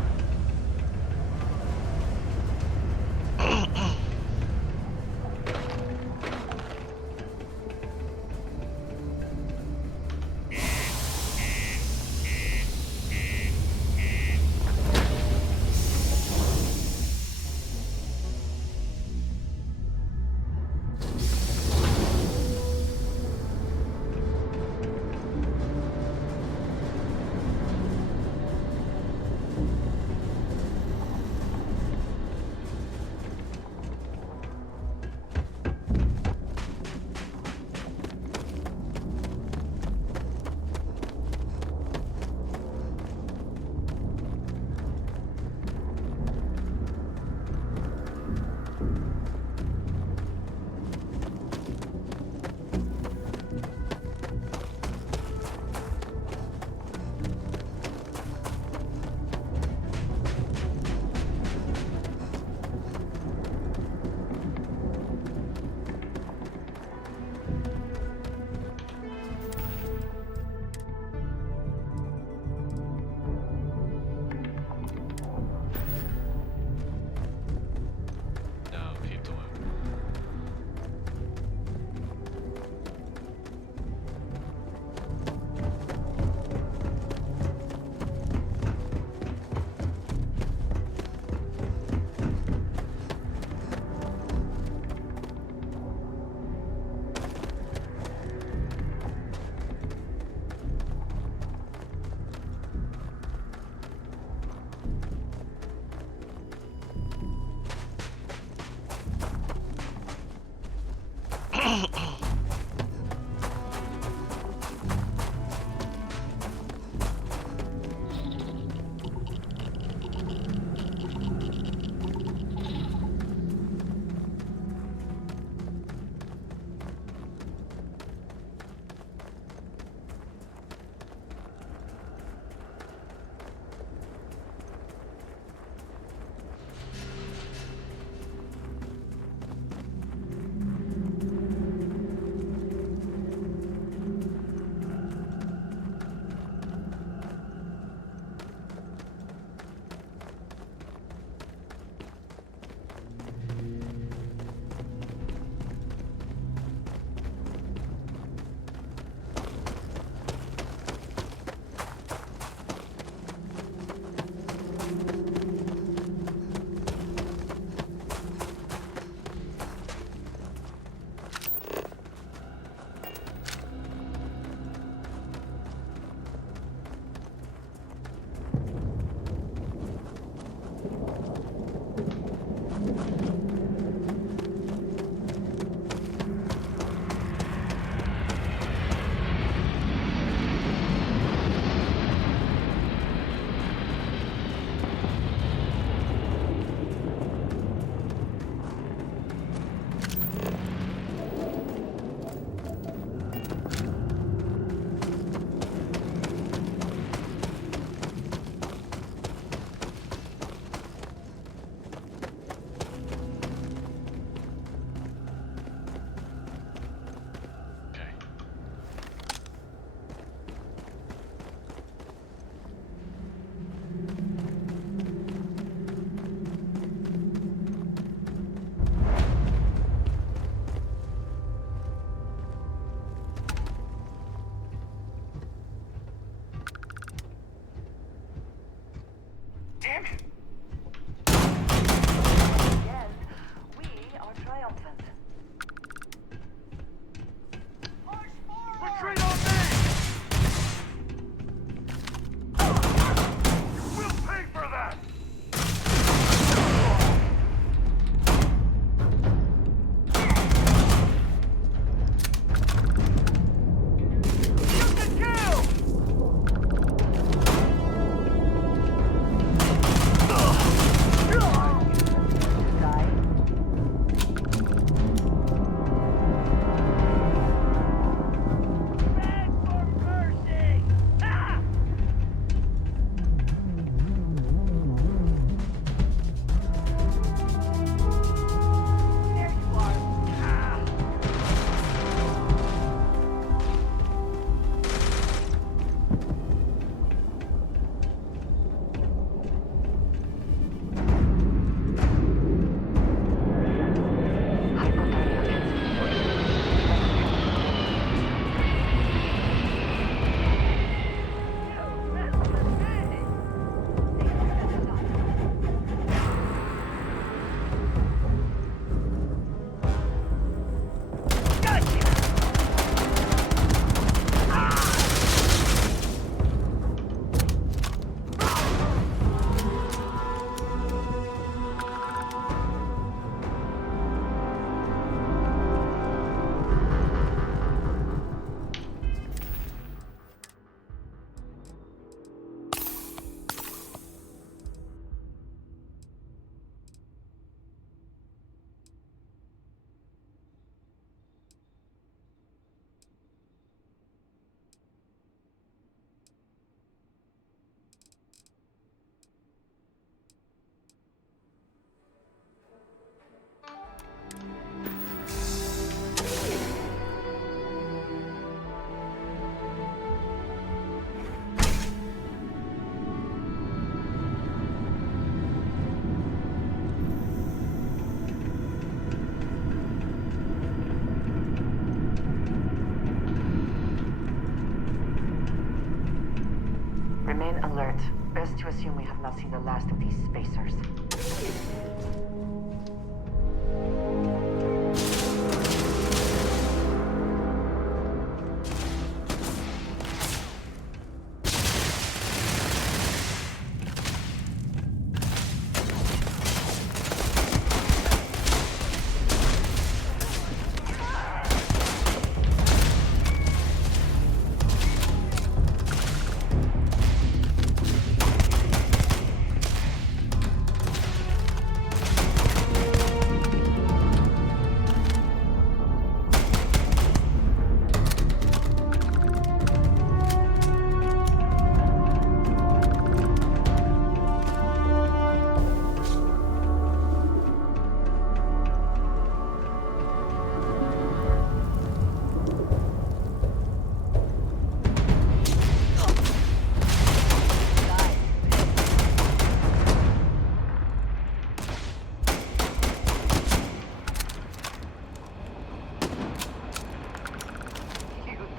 alert. Best to assume we have not seen the last of these spacers.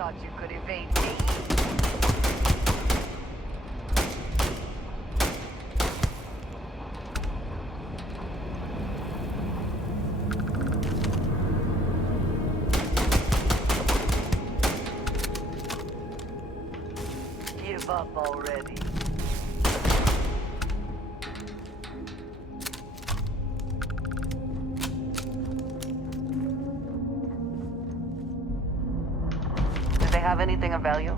thought you could evade me. Give up already. Do they have anything of value?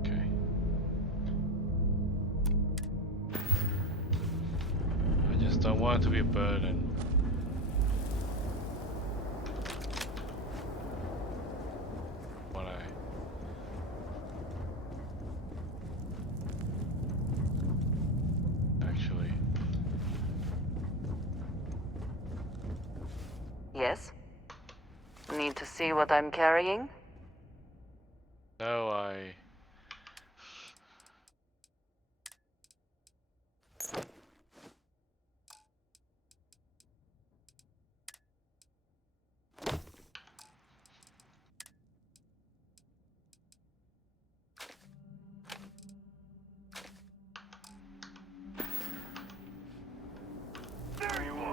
Okay. I just don't want it to be a burden. When I actually Yes? Need to see what I'm carrying? no, I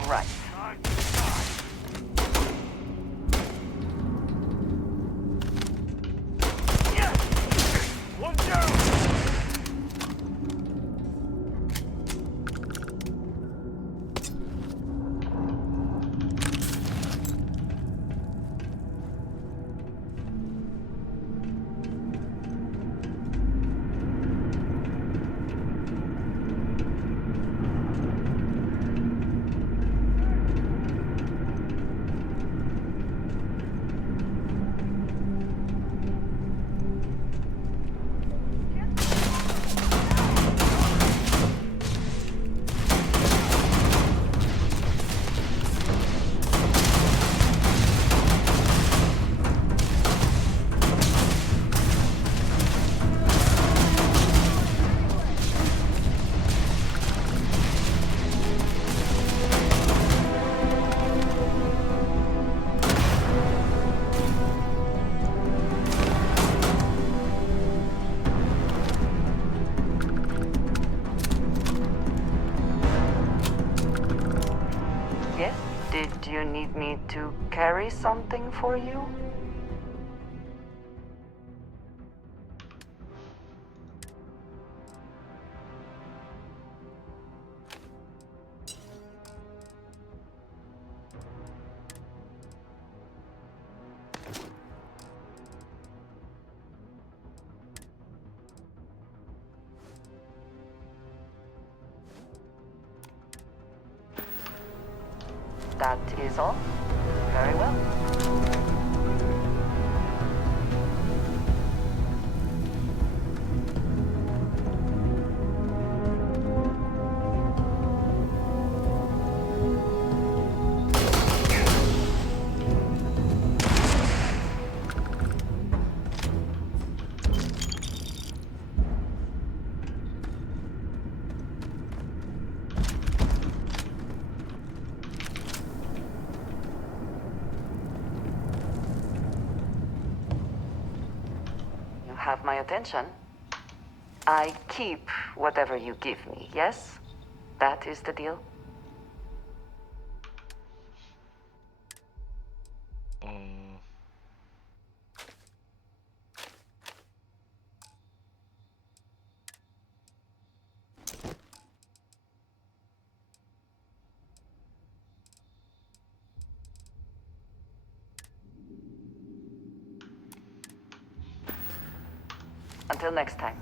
Right. One down! Yes? Did you need me to carry something for you? That is all? Very well. attention. I keep whatever you give me, yes? That is the deal? Until next time.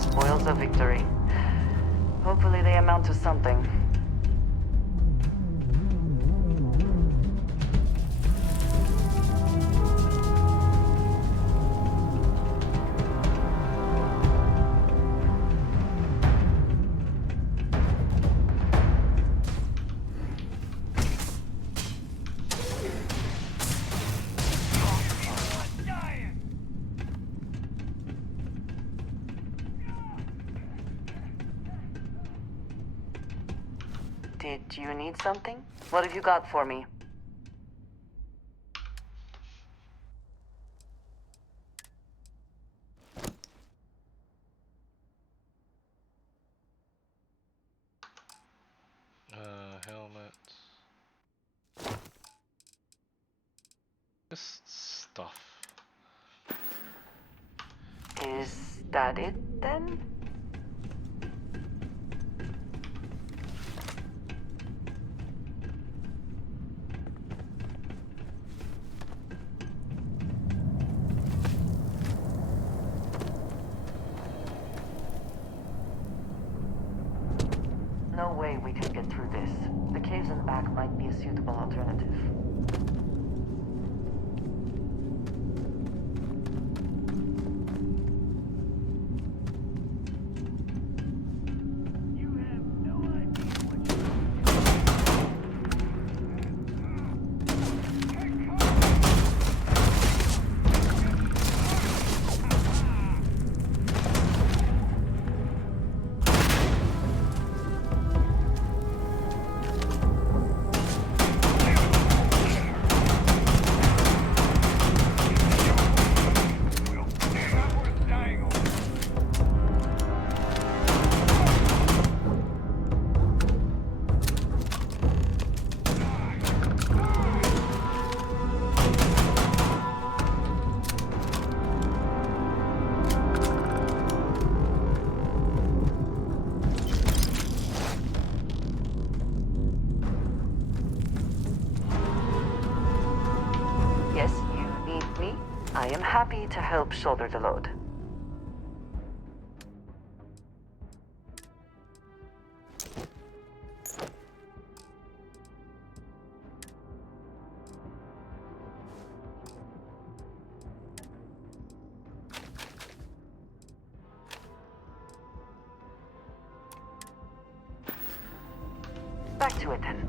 Spoils of victory. Hopefully they amount to something. Did you need something? What have you got for me? Helmet. This stuff. Is that it then? No way we can get through this. The caves in the back might be a suitable alternative. Yes, you need me. I am happy to help shoulder the load. back to it then.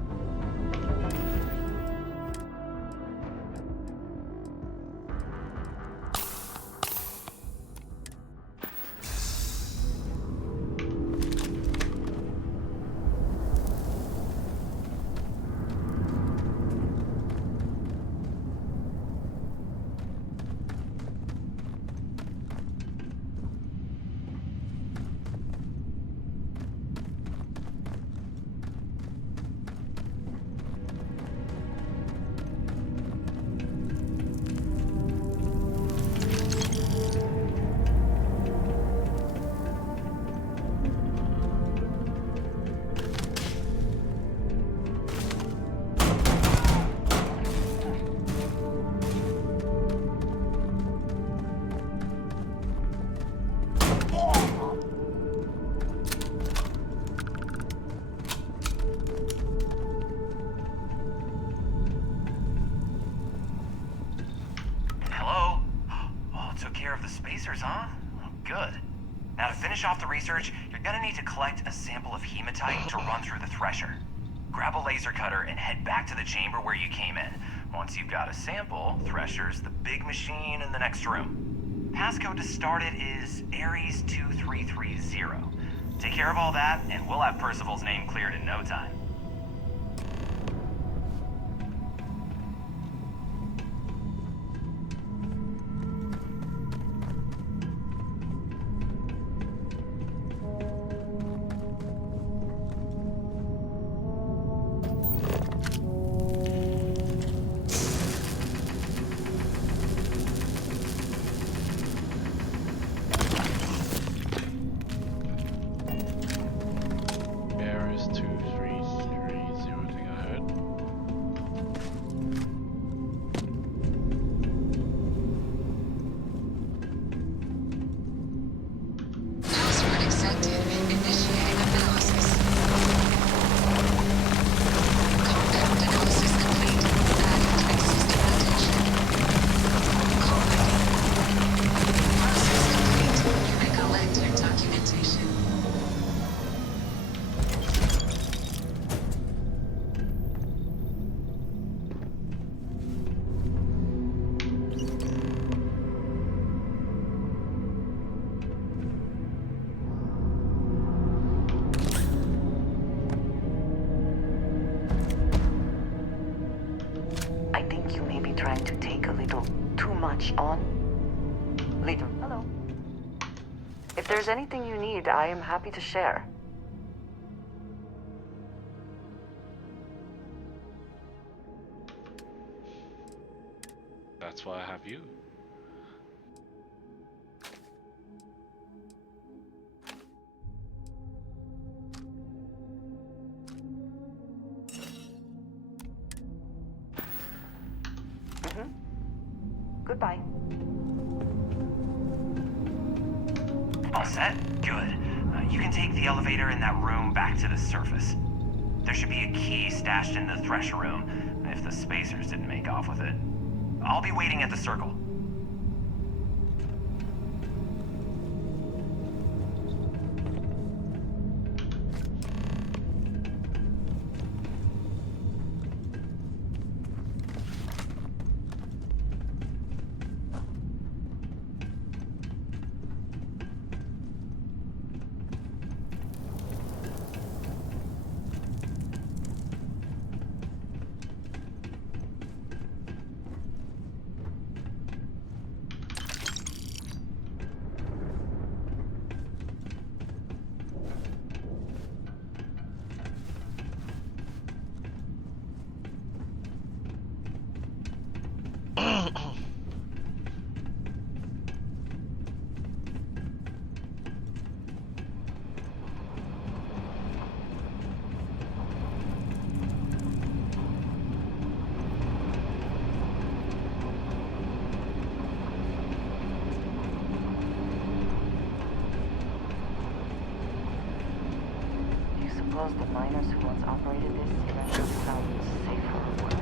Huh? Oh, good. Now to finish off the research, you're gonna need to collect a sample of hematite to run through the thresher. Grab a laser cutter and head back to the chamber where you came in. Once you've got a sample, thresher's the big machine in the next room. Passcode to start it is Ares 2330. Take care of all that, and we'll have Percival's name cleared in no time. Trying to take a little too much on. Leader, hello. If there's anything you need, I am happy to share. That's why I have you. Goodbye. All set? Good. You can take the elevator in that room back to the surface. There should be a key stashed in the thresher room, if the spacers didn't make off with it. I'll be waiting at the circle. The miners who once operated this eventually found safer work.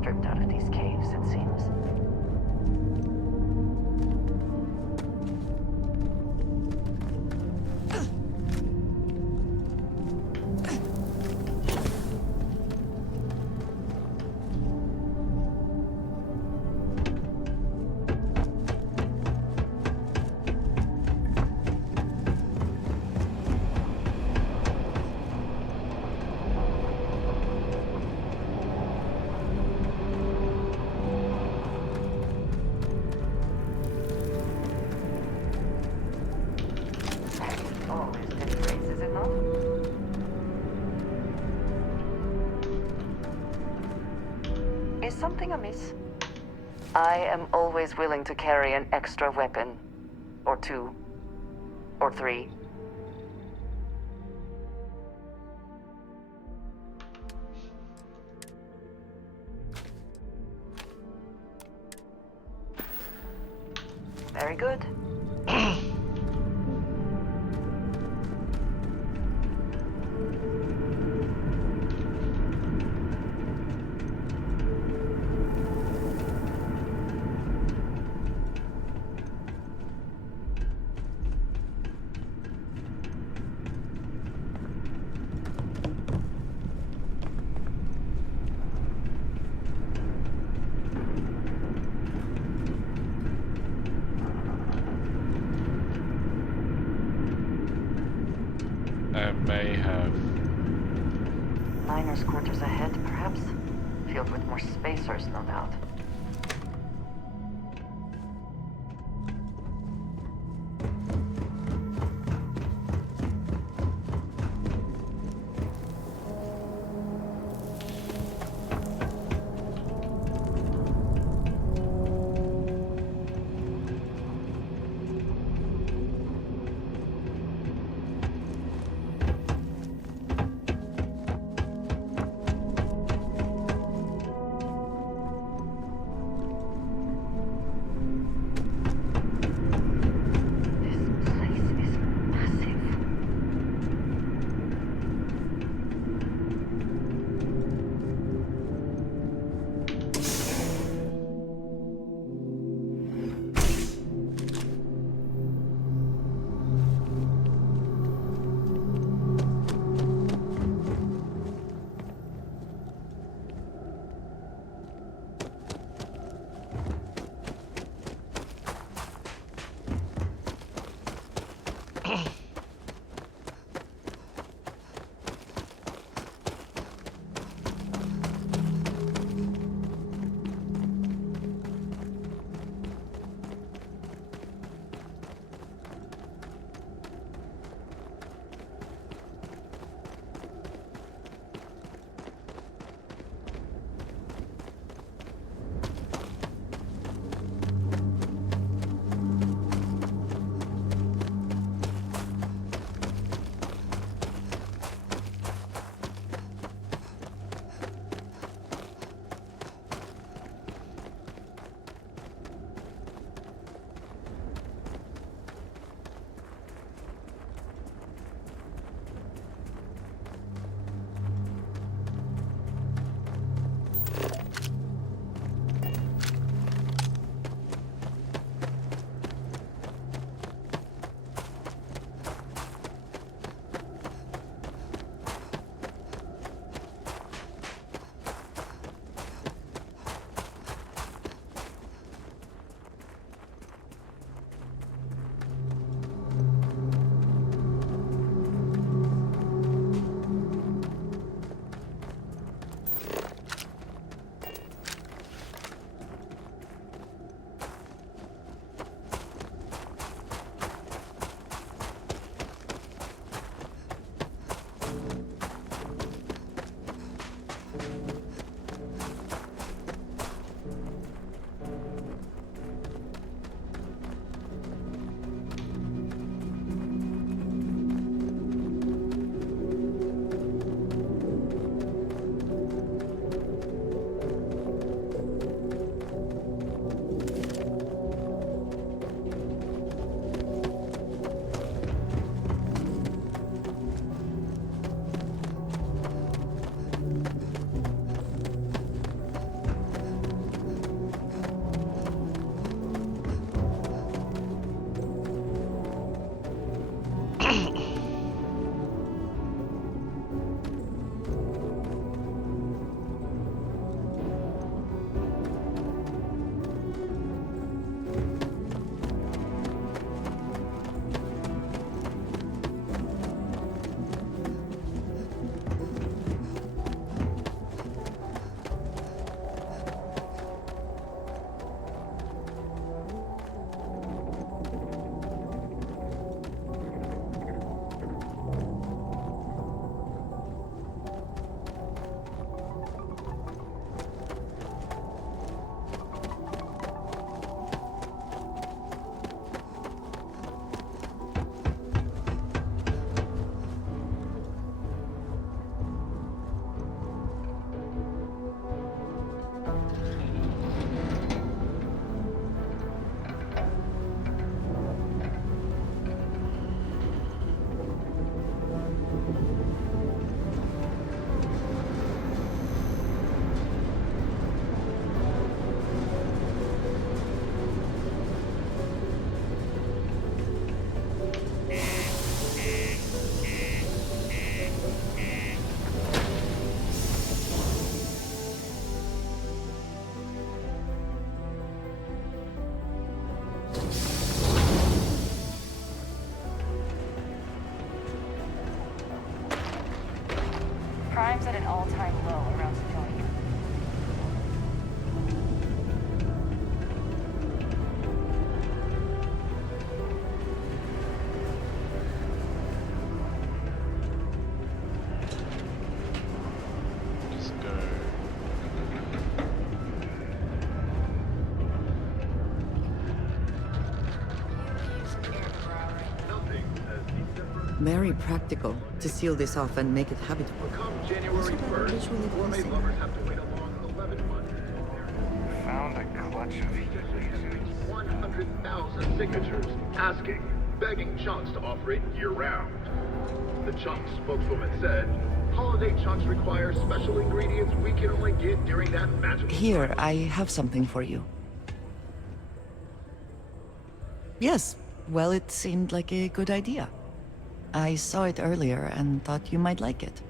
stripped out of these caves, it seems. Is something amiss? I am always willing to carry an extra weapon. Or two. Or three. Very good. I may have... Miners' quarters ahead, perhaps? Filled with more spacers, no doubt. Crime's at an all-time low around civilians. Just go. Very practical to seal this off and make it habitable. January 1st, gourmet lovers have to wait a long 11 months. Found a clutch of heat lasers. 100,000 signatures asking, begging Chunks to offer it year-round. The Chunks spokeswoman said, holiday Chunks require special ingredients we can only get during that magical Here, I have something for you. Yes, well, it seemed like a good idea. I saw it earlier and thought you might like it.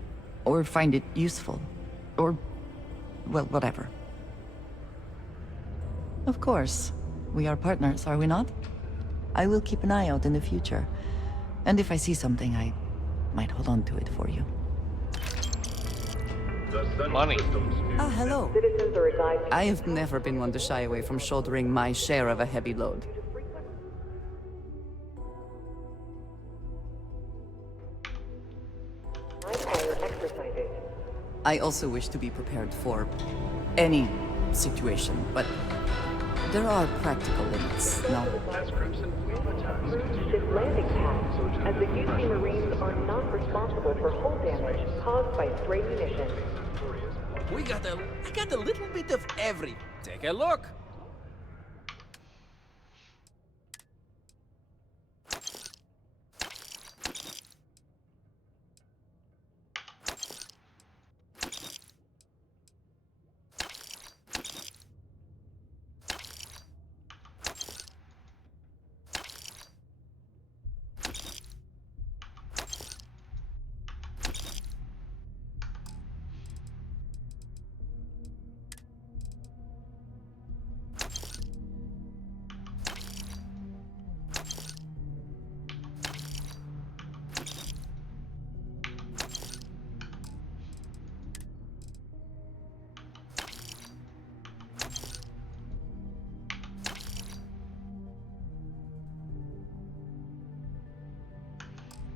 Or find it useful. Or, well, whatever. Of course. We are partners, are we not? I will keep an eye out in the future. And if I see something, I might hold on to it for you. Money. Ah, hello. I have never been one to shy away from shouldering my share of a heavy load. I also wish to be prepared for any situation, but there are practical limits, no? Ship landing path, as the UC Marines are not responsible for hull damage caused by stray munitions. I got a little bit of every. Take a look.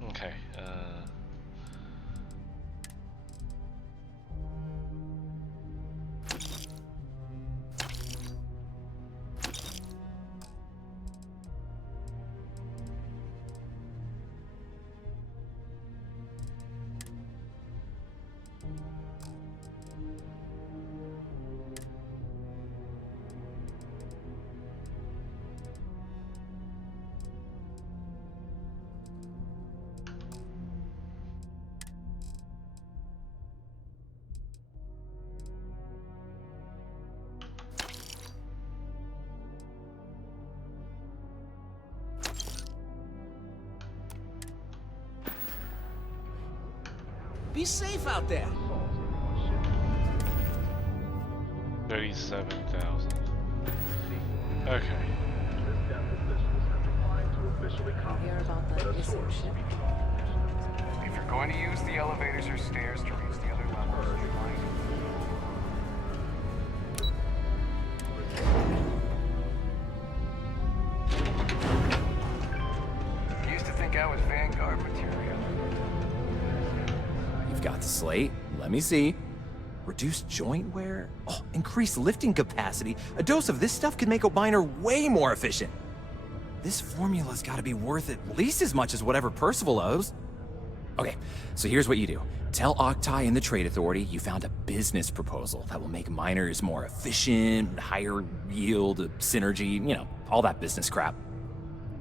Okay. Be safe out there. 37,000. Okay. Hear about that missing ship? If you're going to use the elevators or stairs to reach the other levels, you mind? Used to think I was Vanguard material. You've got the slate. Let me see. Reduced joint wear? Oh, increased lifting capacity. A dose of this stuff could make a miner way more efficient. This formula's gotta be worth at least as much as whatever Percival owes. Okay, so here's what you do. Tell Octai and the Trade Authority you found a business proposal that will make miners more efficient, higher yield, synergy, you know, all that business crap.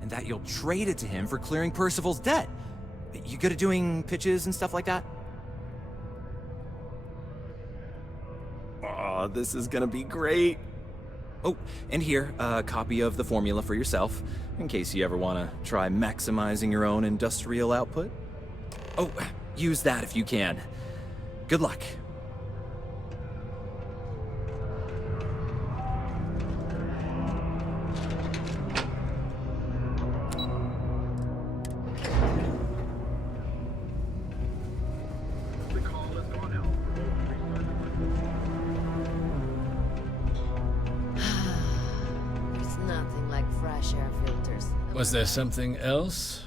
And that you'll trade it to him for clearing Percival's debt. You good at doing pitches and stuff like that? Oh, this is gonna be great. Oh, and here, a copy of the formula for yourself, in case you ever want to try maximizing your own industrial output. Oh, use that if you can. Good luck. The call has gone out. Was there something else?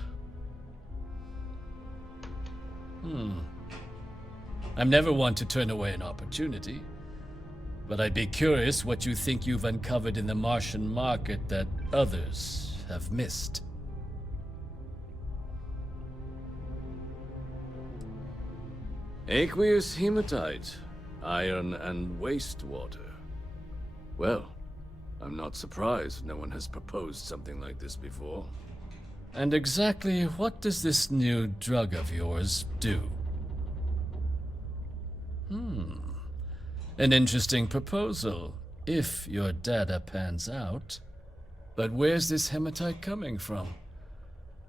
I'm never one to turn away an opportunity, but I'd be curious what you think you've uncovered in the Martian market that others have missed. Aqueous hematite, iron and wastewater. Well, I'm not surprised no one has proposed something like this before. And exactly what does this new drug of yours do? An interesting proposal, if your data pans out. But where's this hematite coming from?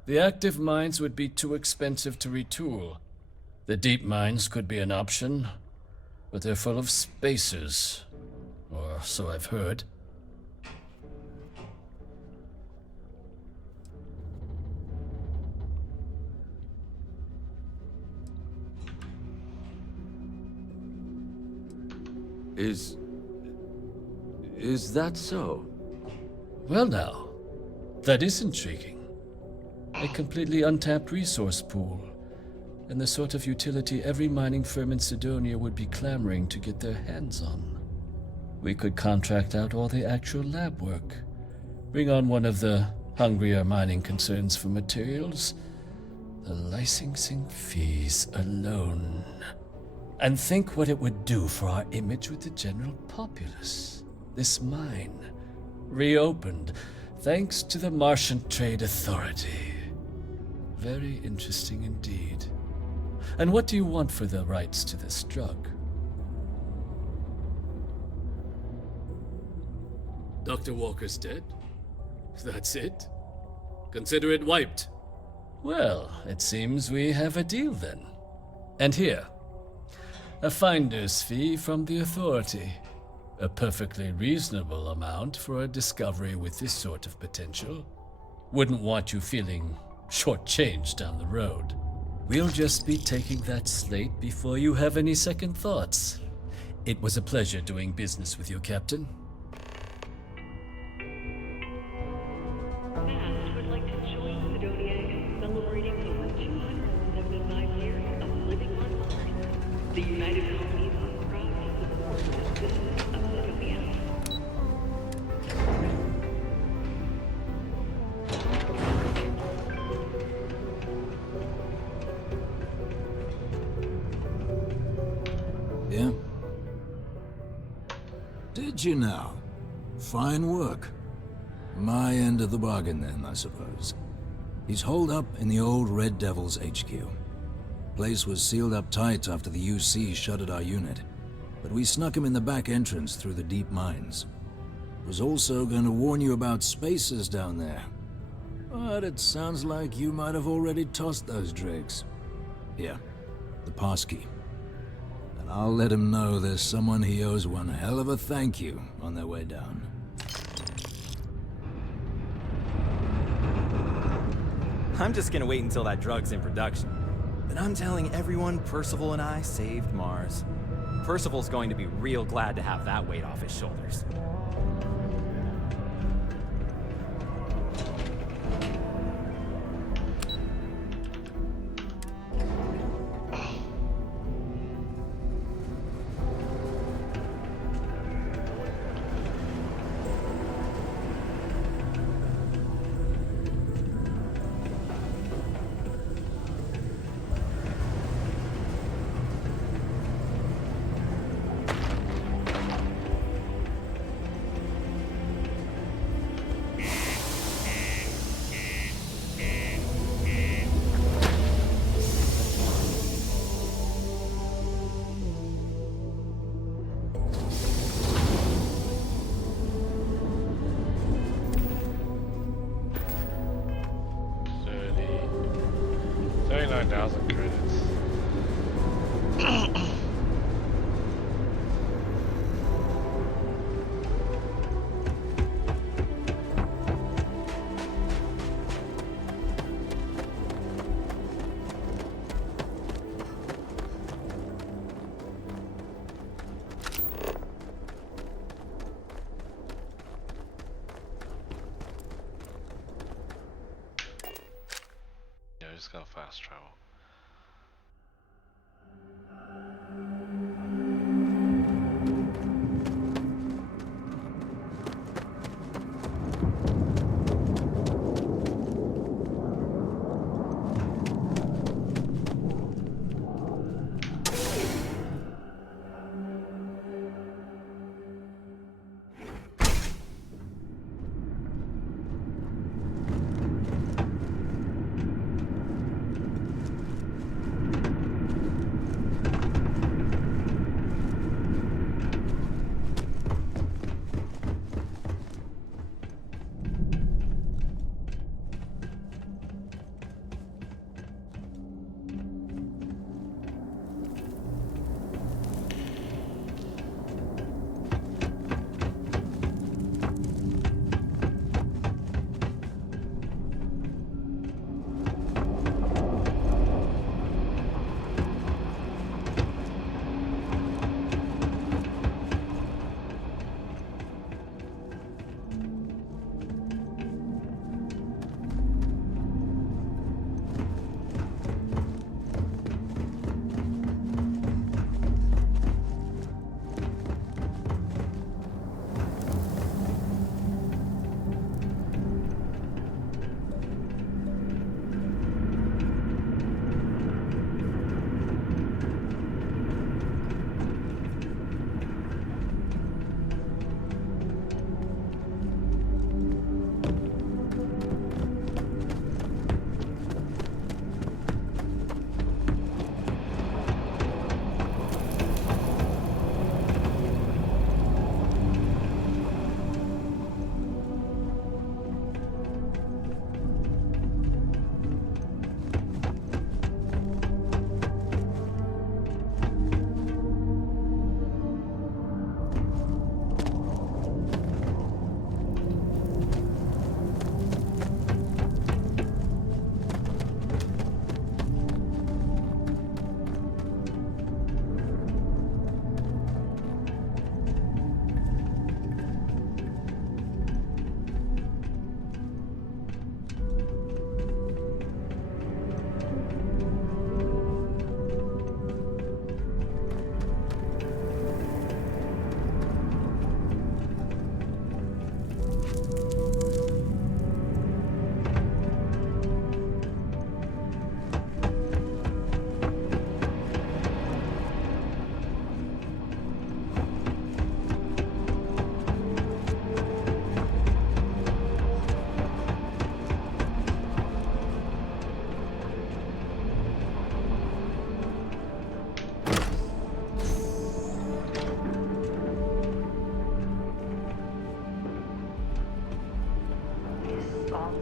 The active mines would be too expensive to retool. The deep mines could be an option, but they're full of spacers, or so I've heard. Is that so? Well now, that is intriguing. A completely untapped resource pool, and the sort of utility every mining firm in Sidonia would be clamoring to get their hands on. We could contract out all the actual lab work, bring on one of the hungrier mining concerns for materials, the licensing fees alone. And think what it would do for our image with the general populace. This mine, reopened thanks to the Martian Trade Authority. Very interesting indeed. And what do you want for the rights to this drug? Dr. Walker's dead? That's it? Consider it wiped. Well, it seems we have a deal then. And here, a finder's fee from the Authority. A perfectly reasonable amount for a discovery with this sort of potential. Wouldn't want you feeling shortchanged down the road. We'll just be taking that slate before you have any second thoughts. It was a pleasure doing business with you, Captain. Fast would like to join Sidonia in celebrating over 275 years of living on Mars. The United Colonies are proud to support the citizens of Sidonia. Yeah? Did you now? Fine work. My end of the bargain then, I suppose. He's holed up in the old Red Devil's HQ. Place was sealed up tight after the UC shuttered our unit, but we snuck him in the back entrance through the deep mines. Was also going to warn you about spacers down there. But it sounds like you might have already tossed those drakes. Here, the passkey. And I'll let him know there's someone he owes one hell of a thank you on their way down. I'm just gonna wait until that drug's in production. Then I'm telling everyone Percival and I saved Mars. Percival's going to be real glad to have that weight off his shoulders.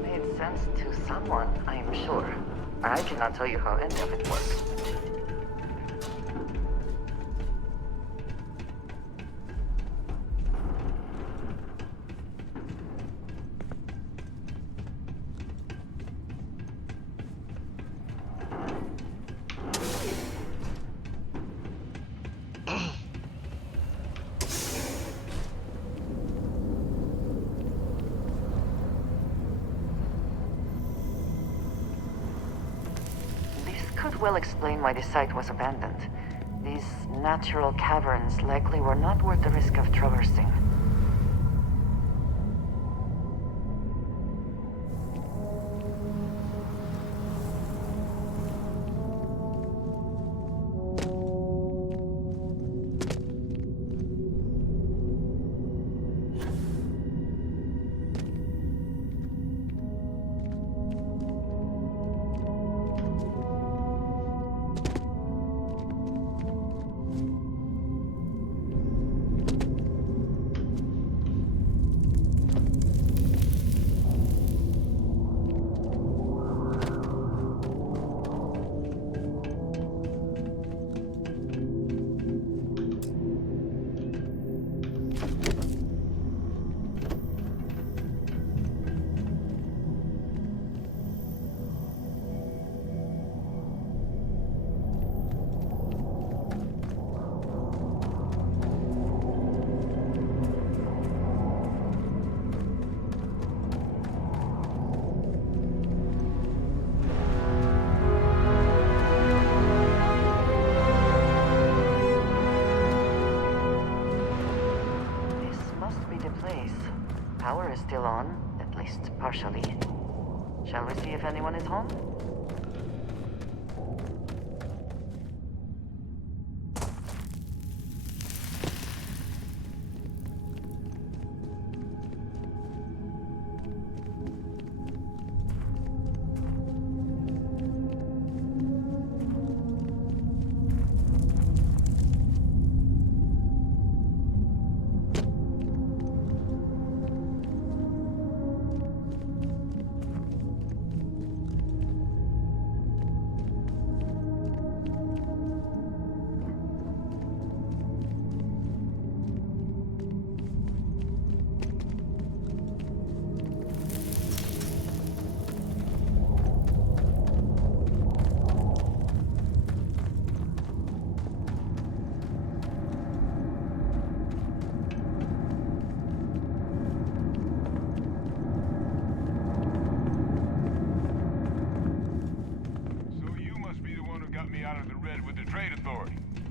made sense to someone, I am sure. I cannot tell you how any of it works. Could well explain why the site was abandoned. These natural caverns likely were not worth the risk of traversing. Power is still on, at least partially. Shall we see if anyone is home?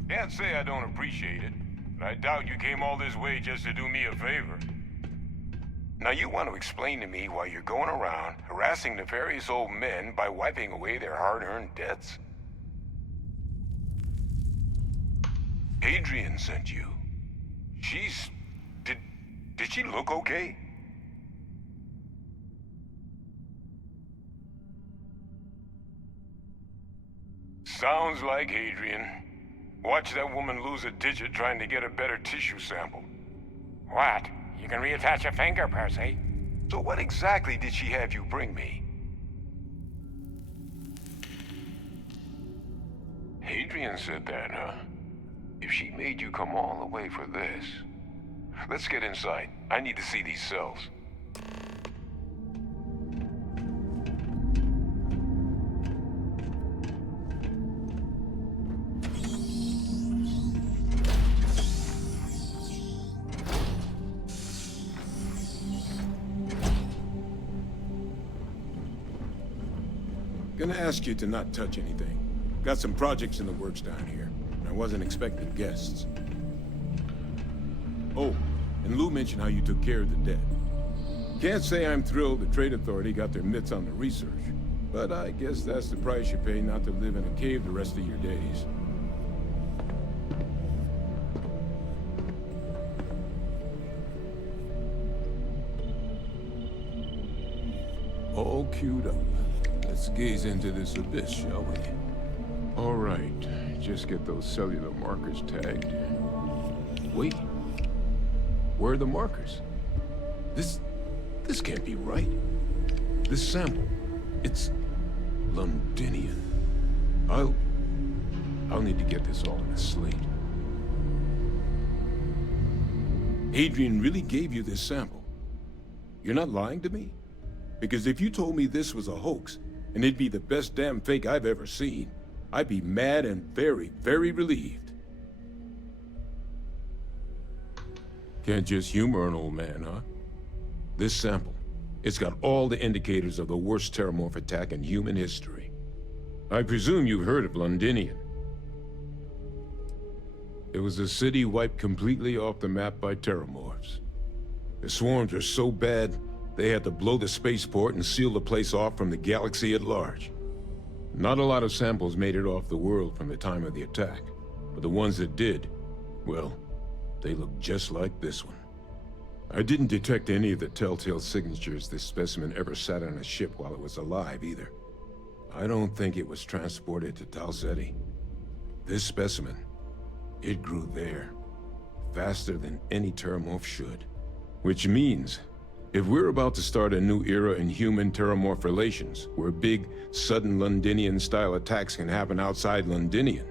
Can't say I don't appreciate it, but I doubt you came all this way just to do me a favor. Now you want to explain to me why you're going around harassing nefarious old men by wiping away their hard-earned debts? Adrian sent you. She's... Did she look okay? Sounds like Adrian. Watch that woman lose a digit trying to get a better tissue sample. What? You can reattach a finger, Percy. So what exactly did she have you bring me? Adrian said that, huh? If she made you come all the way for this... Let's get inside. I need to see these cells. Gonna ask you to not touch anything. Got some projects in the works down here, and I wasn't expecting guests. Oh, and Lou mentioned how you took care of the dead. Can't say I'm thrilled the Trade Authority got their mitts on the research, but I guess that's the price you pay not to live in a cave the rest of your days. All queued up. Let's gaze into this abyss, shall we? All right, just get those cellular markers tagged. Wait, where are the markers? This can't be right. This sample, it's Londinian. I'll need to get this all in a slate. Adrian really gave you this sample. You're not lying to me? Because if you told me this was a hoax, and it'd be the best damn fake I've ever seen, I'd be mad and very, very relieved. Can't just humor an old man, huh? This sample, it's got all the indicators of the worst terrormorph attack in human history. I presume you've heard of Londinian. It was a city wiped completely off the map by terrormorphs. The swarms were so bad, they had to blow the spaceport and seal the place off from the galaxy at large. Not a lot of samples made it off the world from the time of the attack, but the ones that did, well, they look just like this one. I didn't detect any of the telltale signatures this specimen ever sat on a ship while it was alive, either. I don't think it was transported to Tal Zeti. This specimen, it grew there, faster than any terrormorph should. Which means, if we're about to start a new era in human-terrormorph relations, where big, sudden Londinian-style attacks can happen outside Londinian,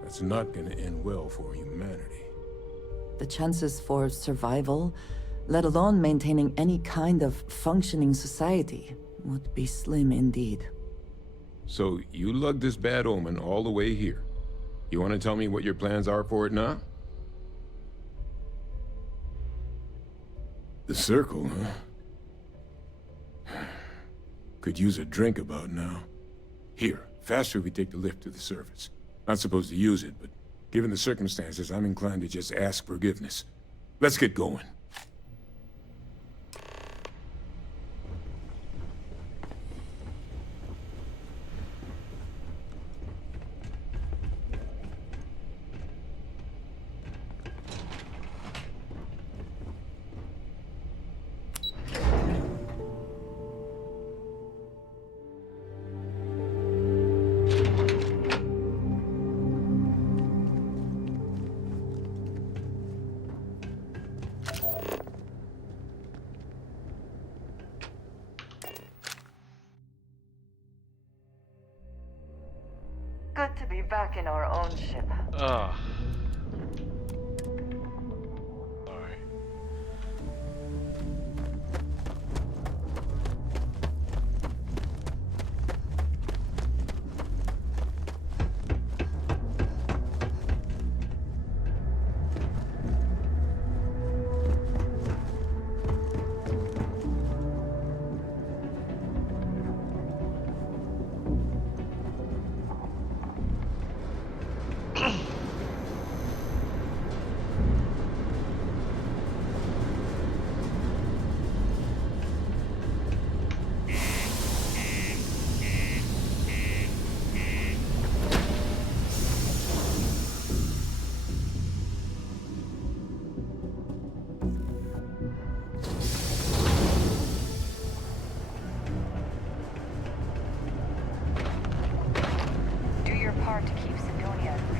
that's not gonna end well for humanity. The chances for survival, let alone maintaining any kind of functioning society, would be slim indeed. So, you lugged this bad omen all the way here. You want to tell me what your plans are for it now? The circle, huh? Could use a drink about now. Here, faster if we take the lift to the surface. Not supposed to use it, but given the circumstances, I'm inclined to just ask forgiveness. Let's get going. Good to be back in our own ship. Ugh. Do your part to keep Sidonia free.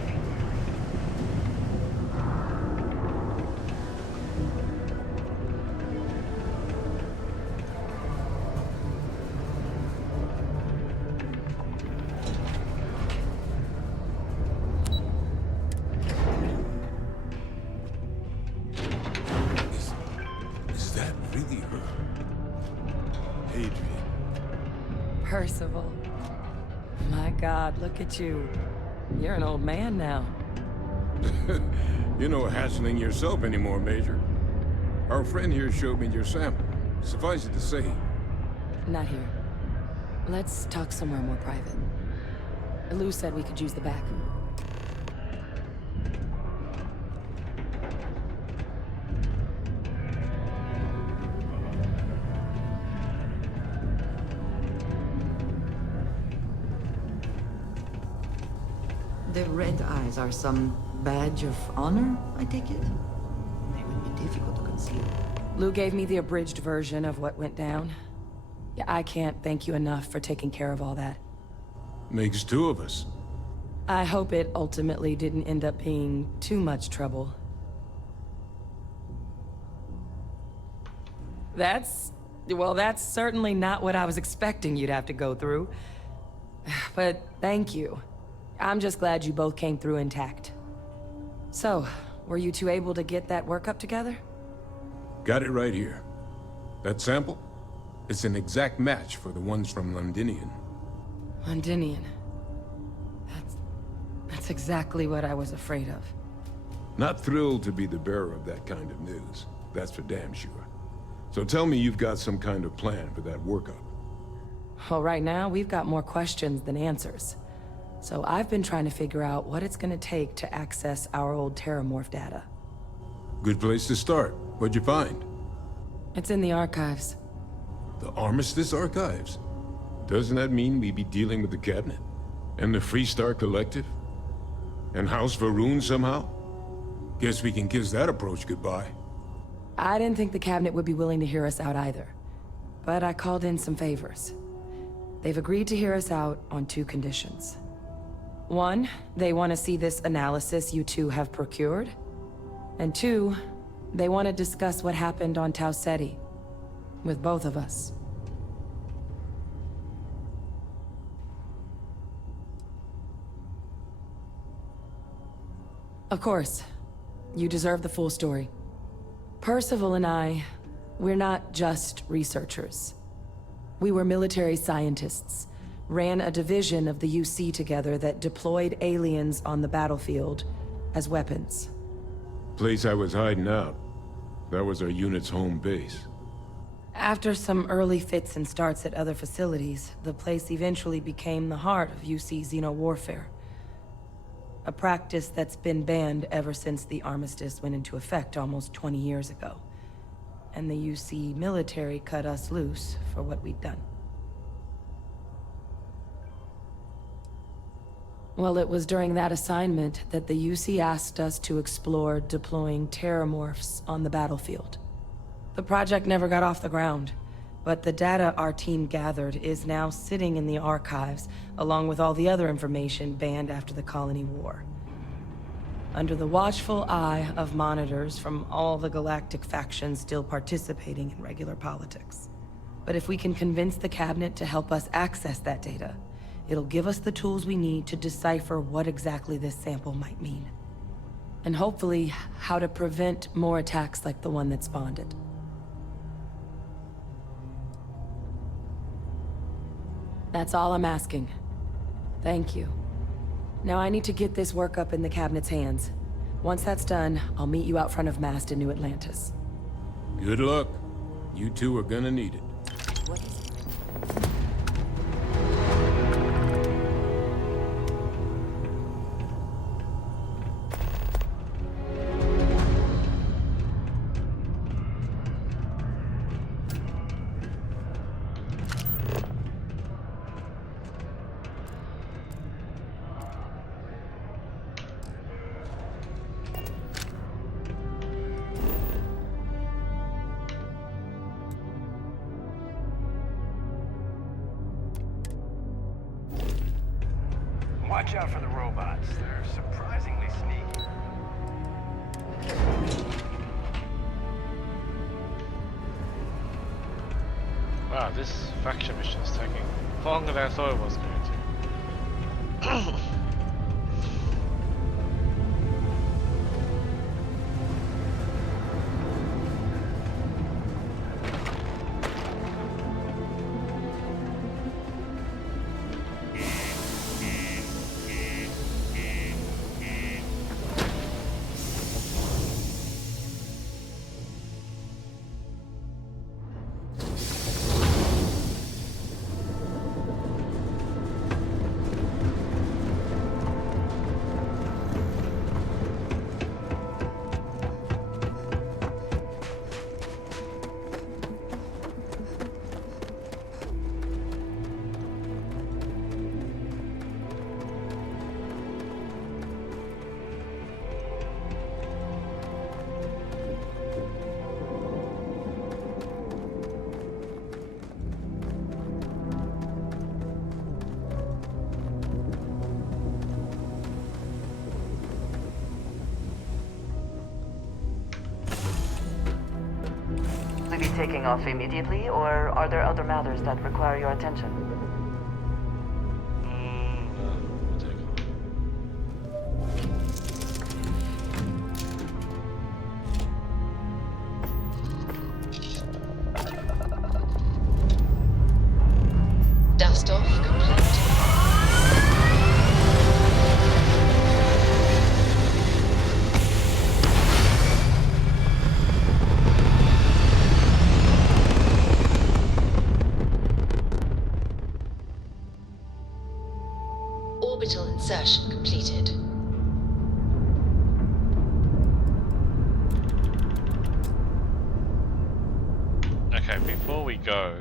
Is that really her? Adrian. Percival. My God, look at you. You're an old man now. You're no hatchling yourself anymore, Major. Our friend here showed me your sample. Suffice it to say, Not here. Let's talk somewhere more private. Lou said we could use the back. The red eyes are some badge of honor, I take it? They would be difficult to conceal. Lou gave me the abridged version of what went down. Yeah, I can't thank you enough for taking care of all that. makes two of us. I hope it ultimately didn't end up being too much trouble. That's Well, that's certainly not what I was expecting you'd have to go through. But thank you. I'm just glad you both came through intact. So, were you two able to get that workup together? Got it right here. That sample? It's an exact match for the ones from Londinian. Londinian. That's exactly what I was afraid of. Not thrilled to be the bearer of that kind of news. That's for damn sure. So tell me you've got some kind of plan for that workup. Well, right now, we've got more questions than answers. So I've been trying to figure out what it's gonna take to access our old terrormorph data. Good place to start. What'd you find? It's in the archives. The Armistice Archives? Doesn't that mean we'd be dealing with the Cabinet? And the Freestar Collective? And House Varun somehow? Guess we can kiss that approach goodbye. I didn't think the Cabinet would be willing to hear us out either. But I called in some favors. They've agreed to hear us out on 2 conditions. 1, they want to see this analysis you two have procured. And 2, they want to discuss what happened on Tau Ceti. With both of us. Of course, you deserve the full story. Percival and I, we're not just researchers. We were military scientists, ran a division of the UC together that deployed aliens on the battlefield as weapons. Place I was hiding out. That was our unit's home base. After some early fits and starts at other facilities, the place eventually became the heart of UC xeno-warfare. A practice that's been banned ever since the armistice went into effect almost 20 years ago. And the UC military cut us loose for what we'd done. Well, it was during that assignment that the UC asked us to explore deploying terrormorphs on the battlefield. The project never got off the ground, but the data our team gathered is now sitting in the archives, along with all the other information banned after the Colony War. Under the watchful eye of monitors from all the galactic factions still participating in regular politics. But if we can convince the Cabinet to help us access that data, it'll give us the tools we need to decipher what exactly this sample might mean. And hopefully, how to prevent more attacks like the one that spawned it. That's all I'm asking. Thank you. Now I need to get this work up in the Cabinet's hands. Once that's done, I'll meet you out front of Mast in New Atlantis. Good luck. You two are gonna need it. Watch out for the robots. They're surprisingly sneaky. Wow, this faction mission is taking longer than I thought it was going to. we be taking off immediately, or are there other matters that require your attention? We'll take off. Dust off complete. Orbital insertion completed. Okay, before we go,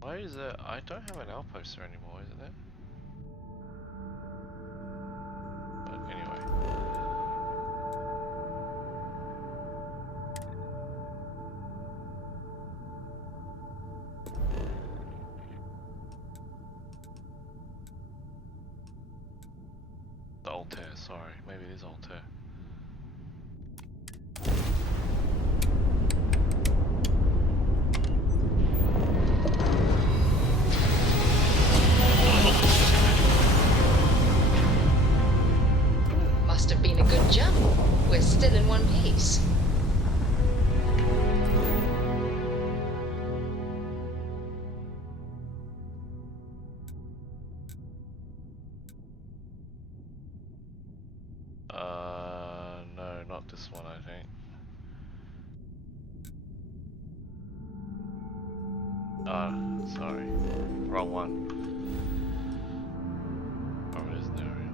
why is it? I don't have an outposter anymore, isn't it? But anyway. The Altair, sorry, maybe it is Altair. Must have been a good jump. We're still in one piece. No, not this one, I think. Sorry. Wrong one. Oh, it is an area.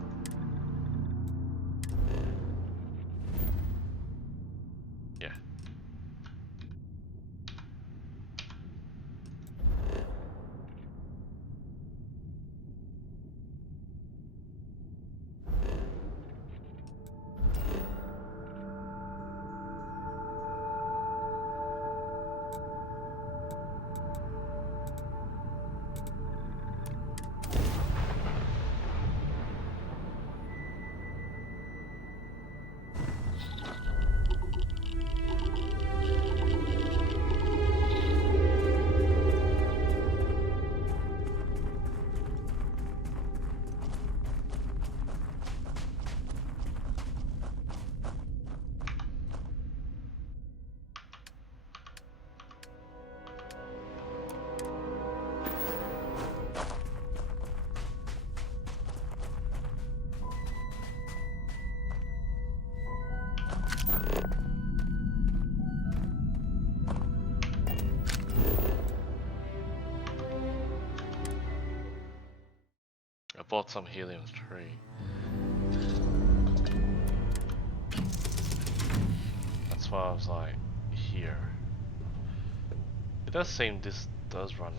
Yeah. I bought some helium-3. That's why I was like, here. It does seem this does run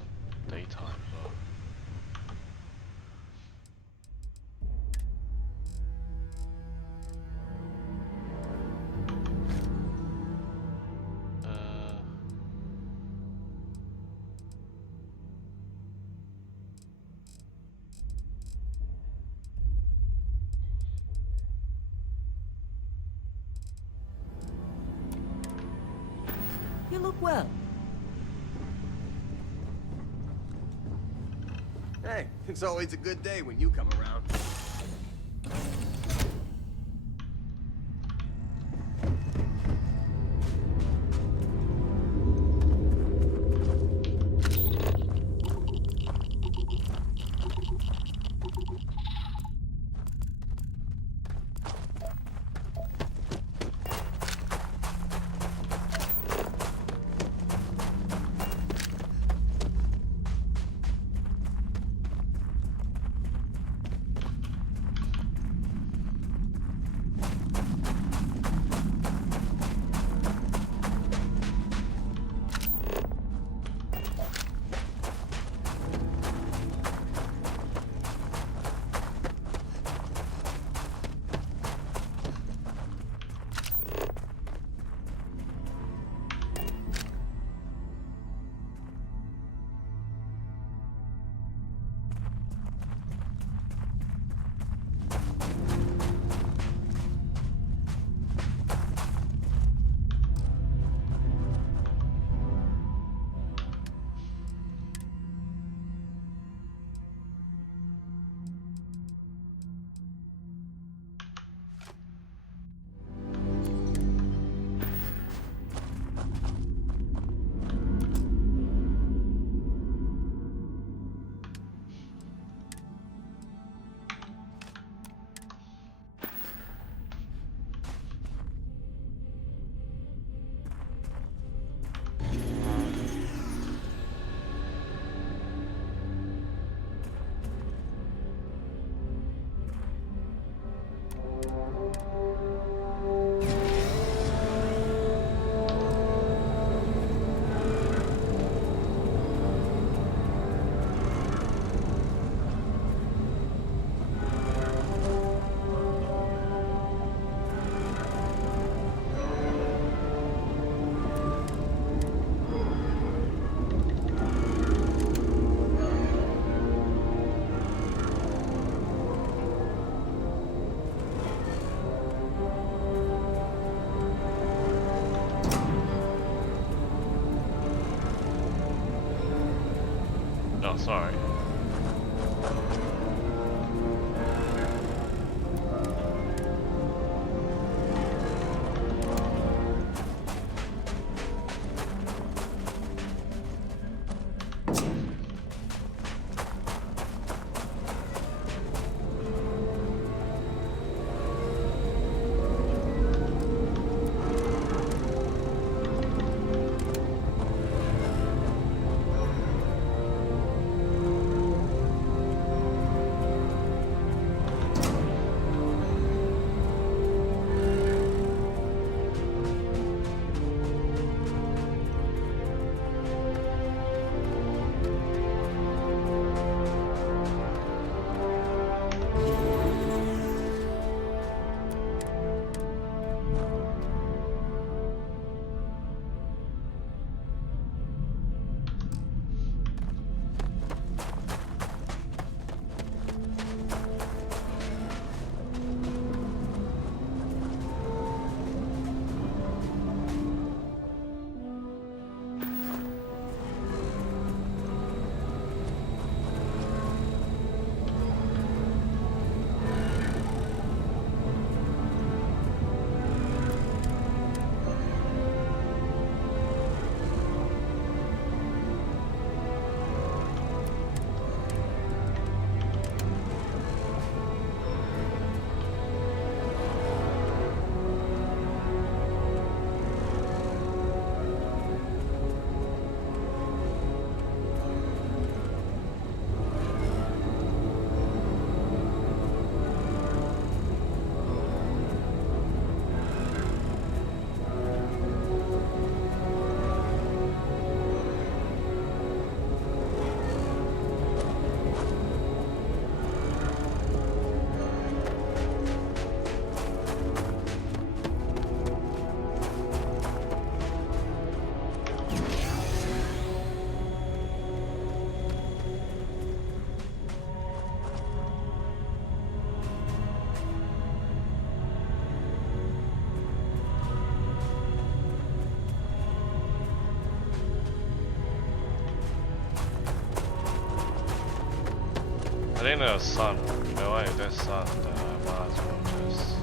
daytime though. You look well. Hey, it's always a good day when you come around. Sorry. I didn't know it was sun. You know what? If there's sun, then I might as well just...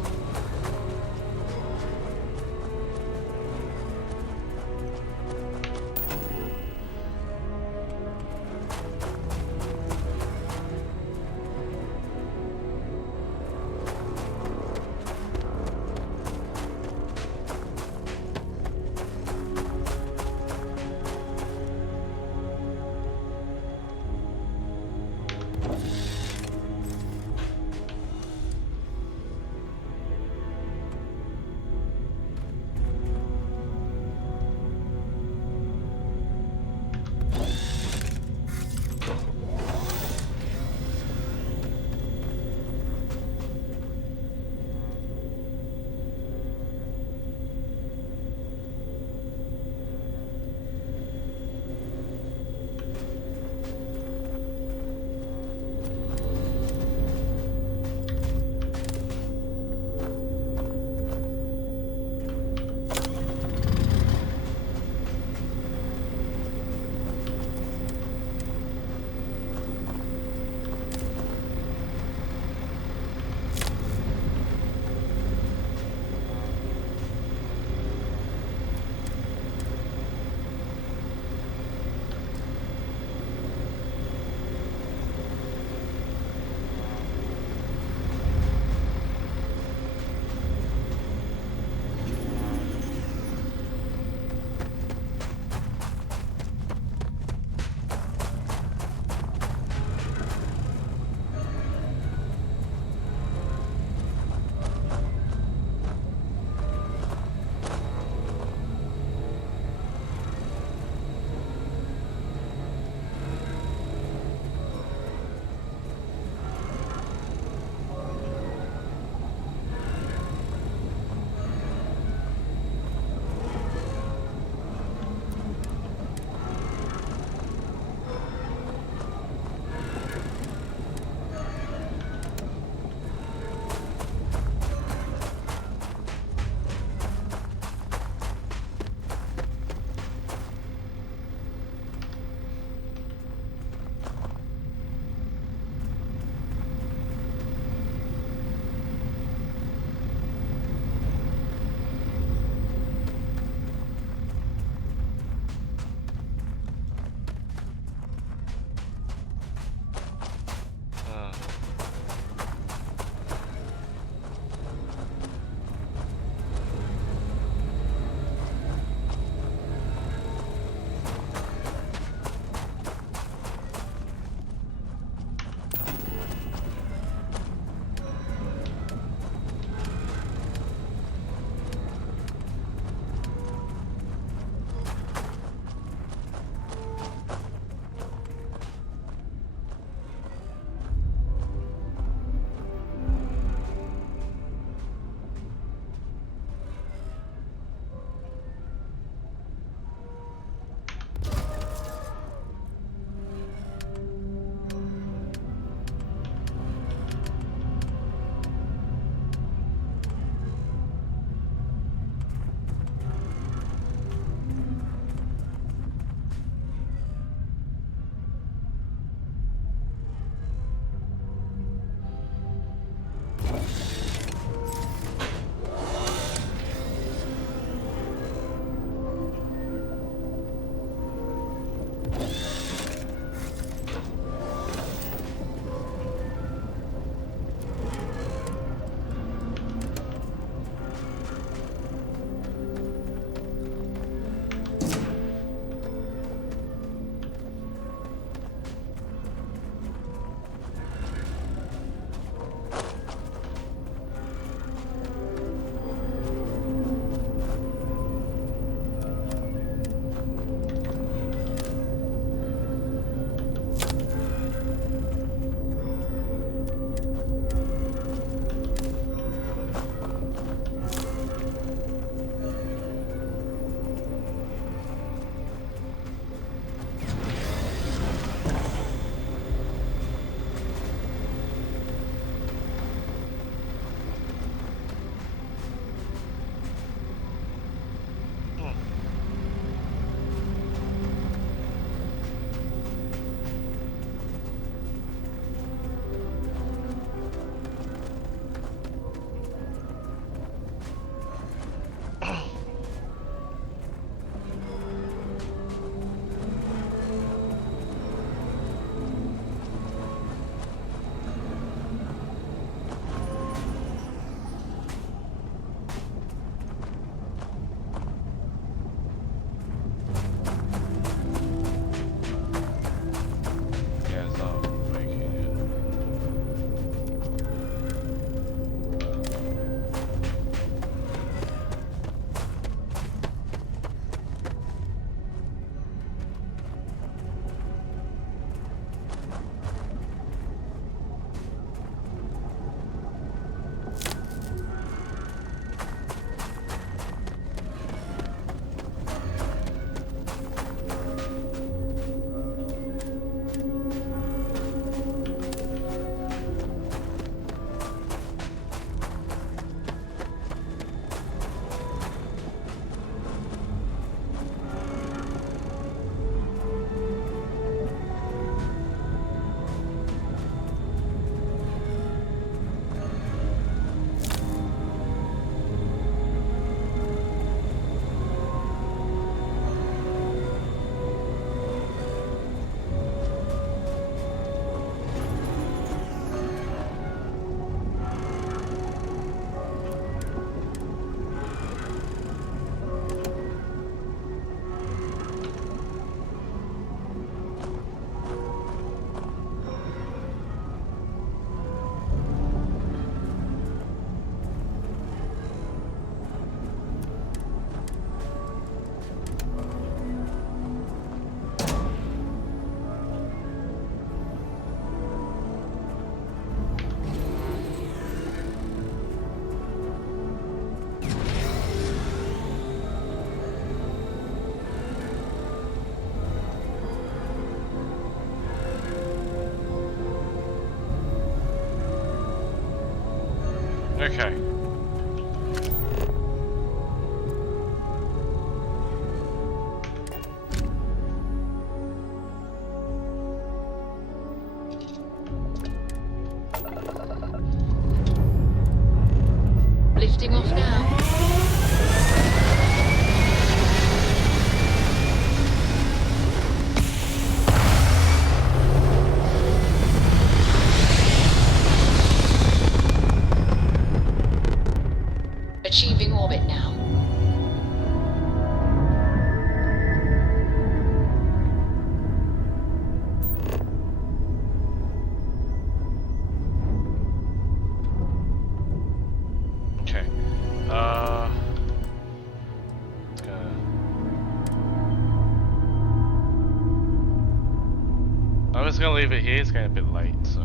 Okay. Lifting off now. Achieving orbit now. Okay. I'm just gonna leave it here. It's getting a bit late, so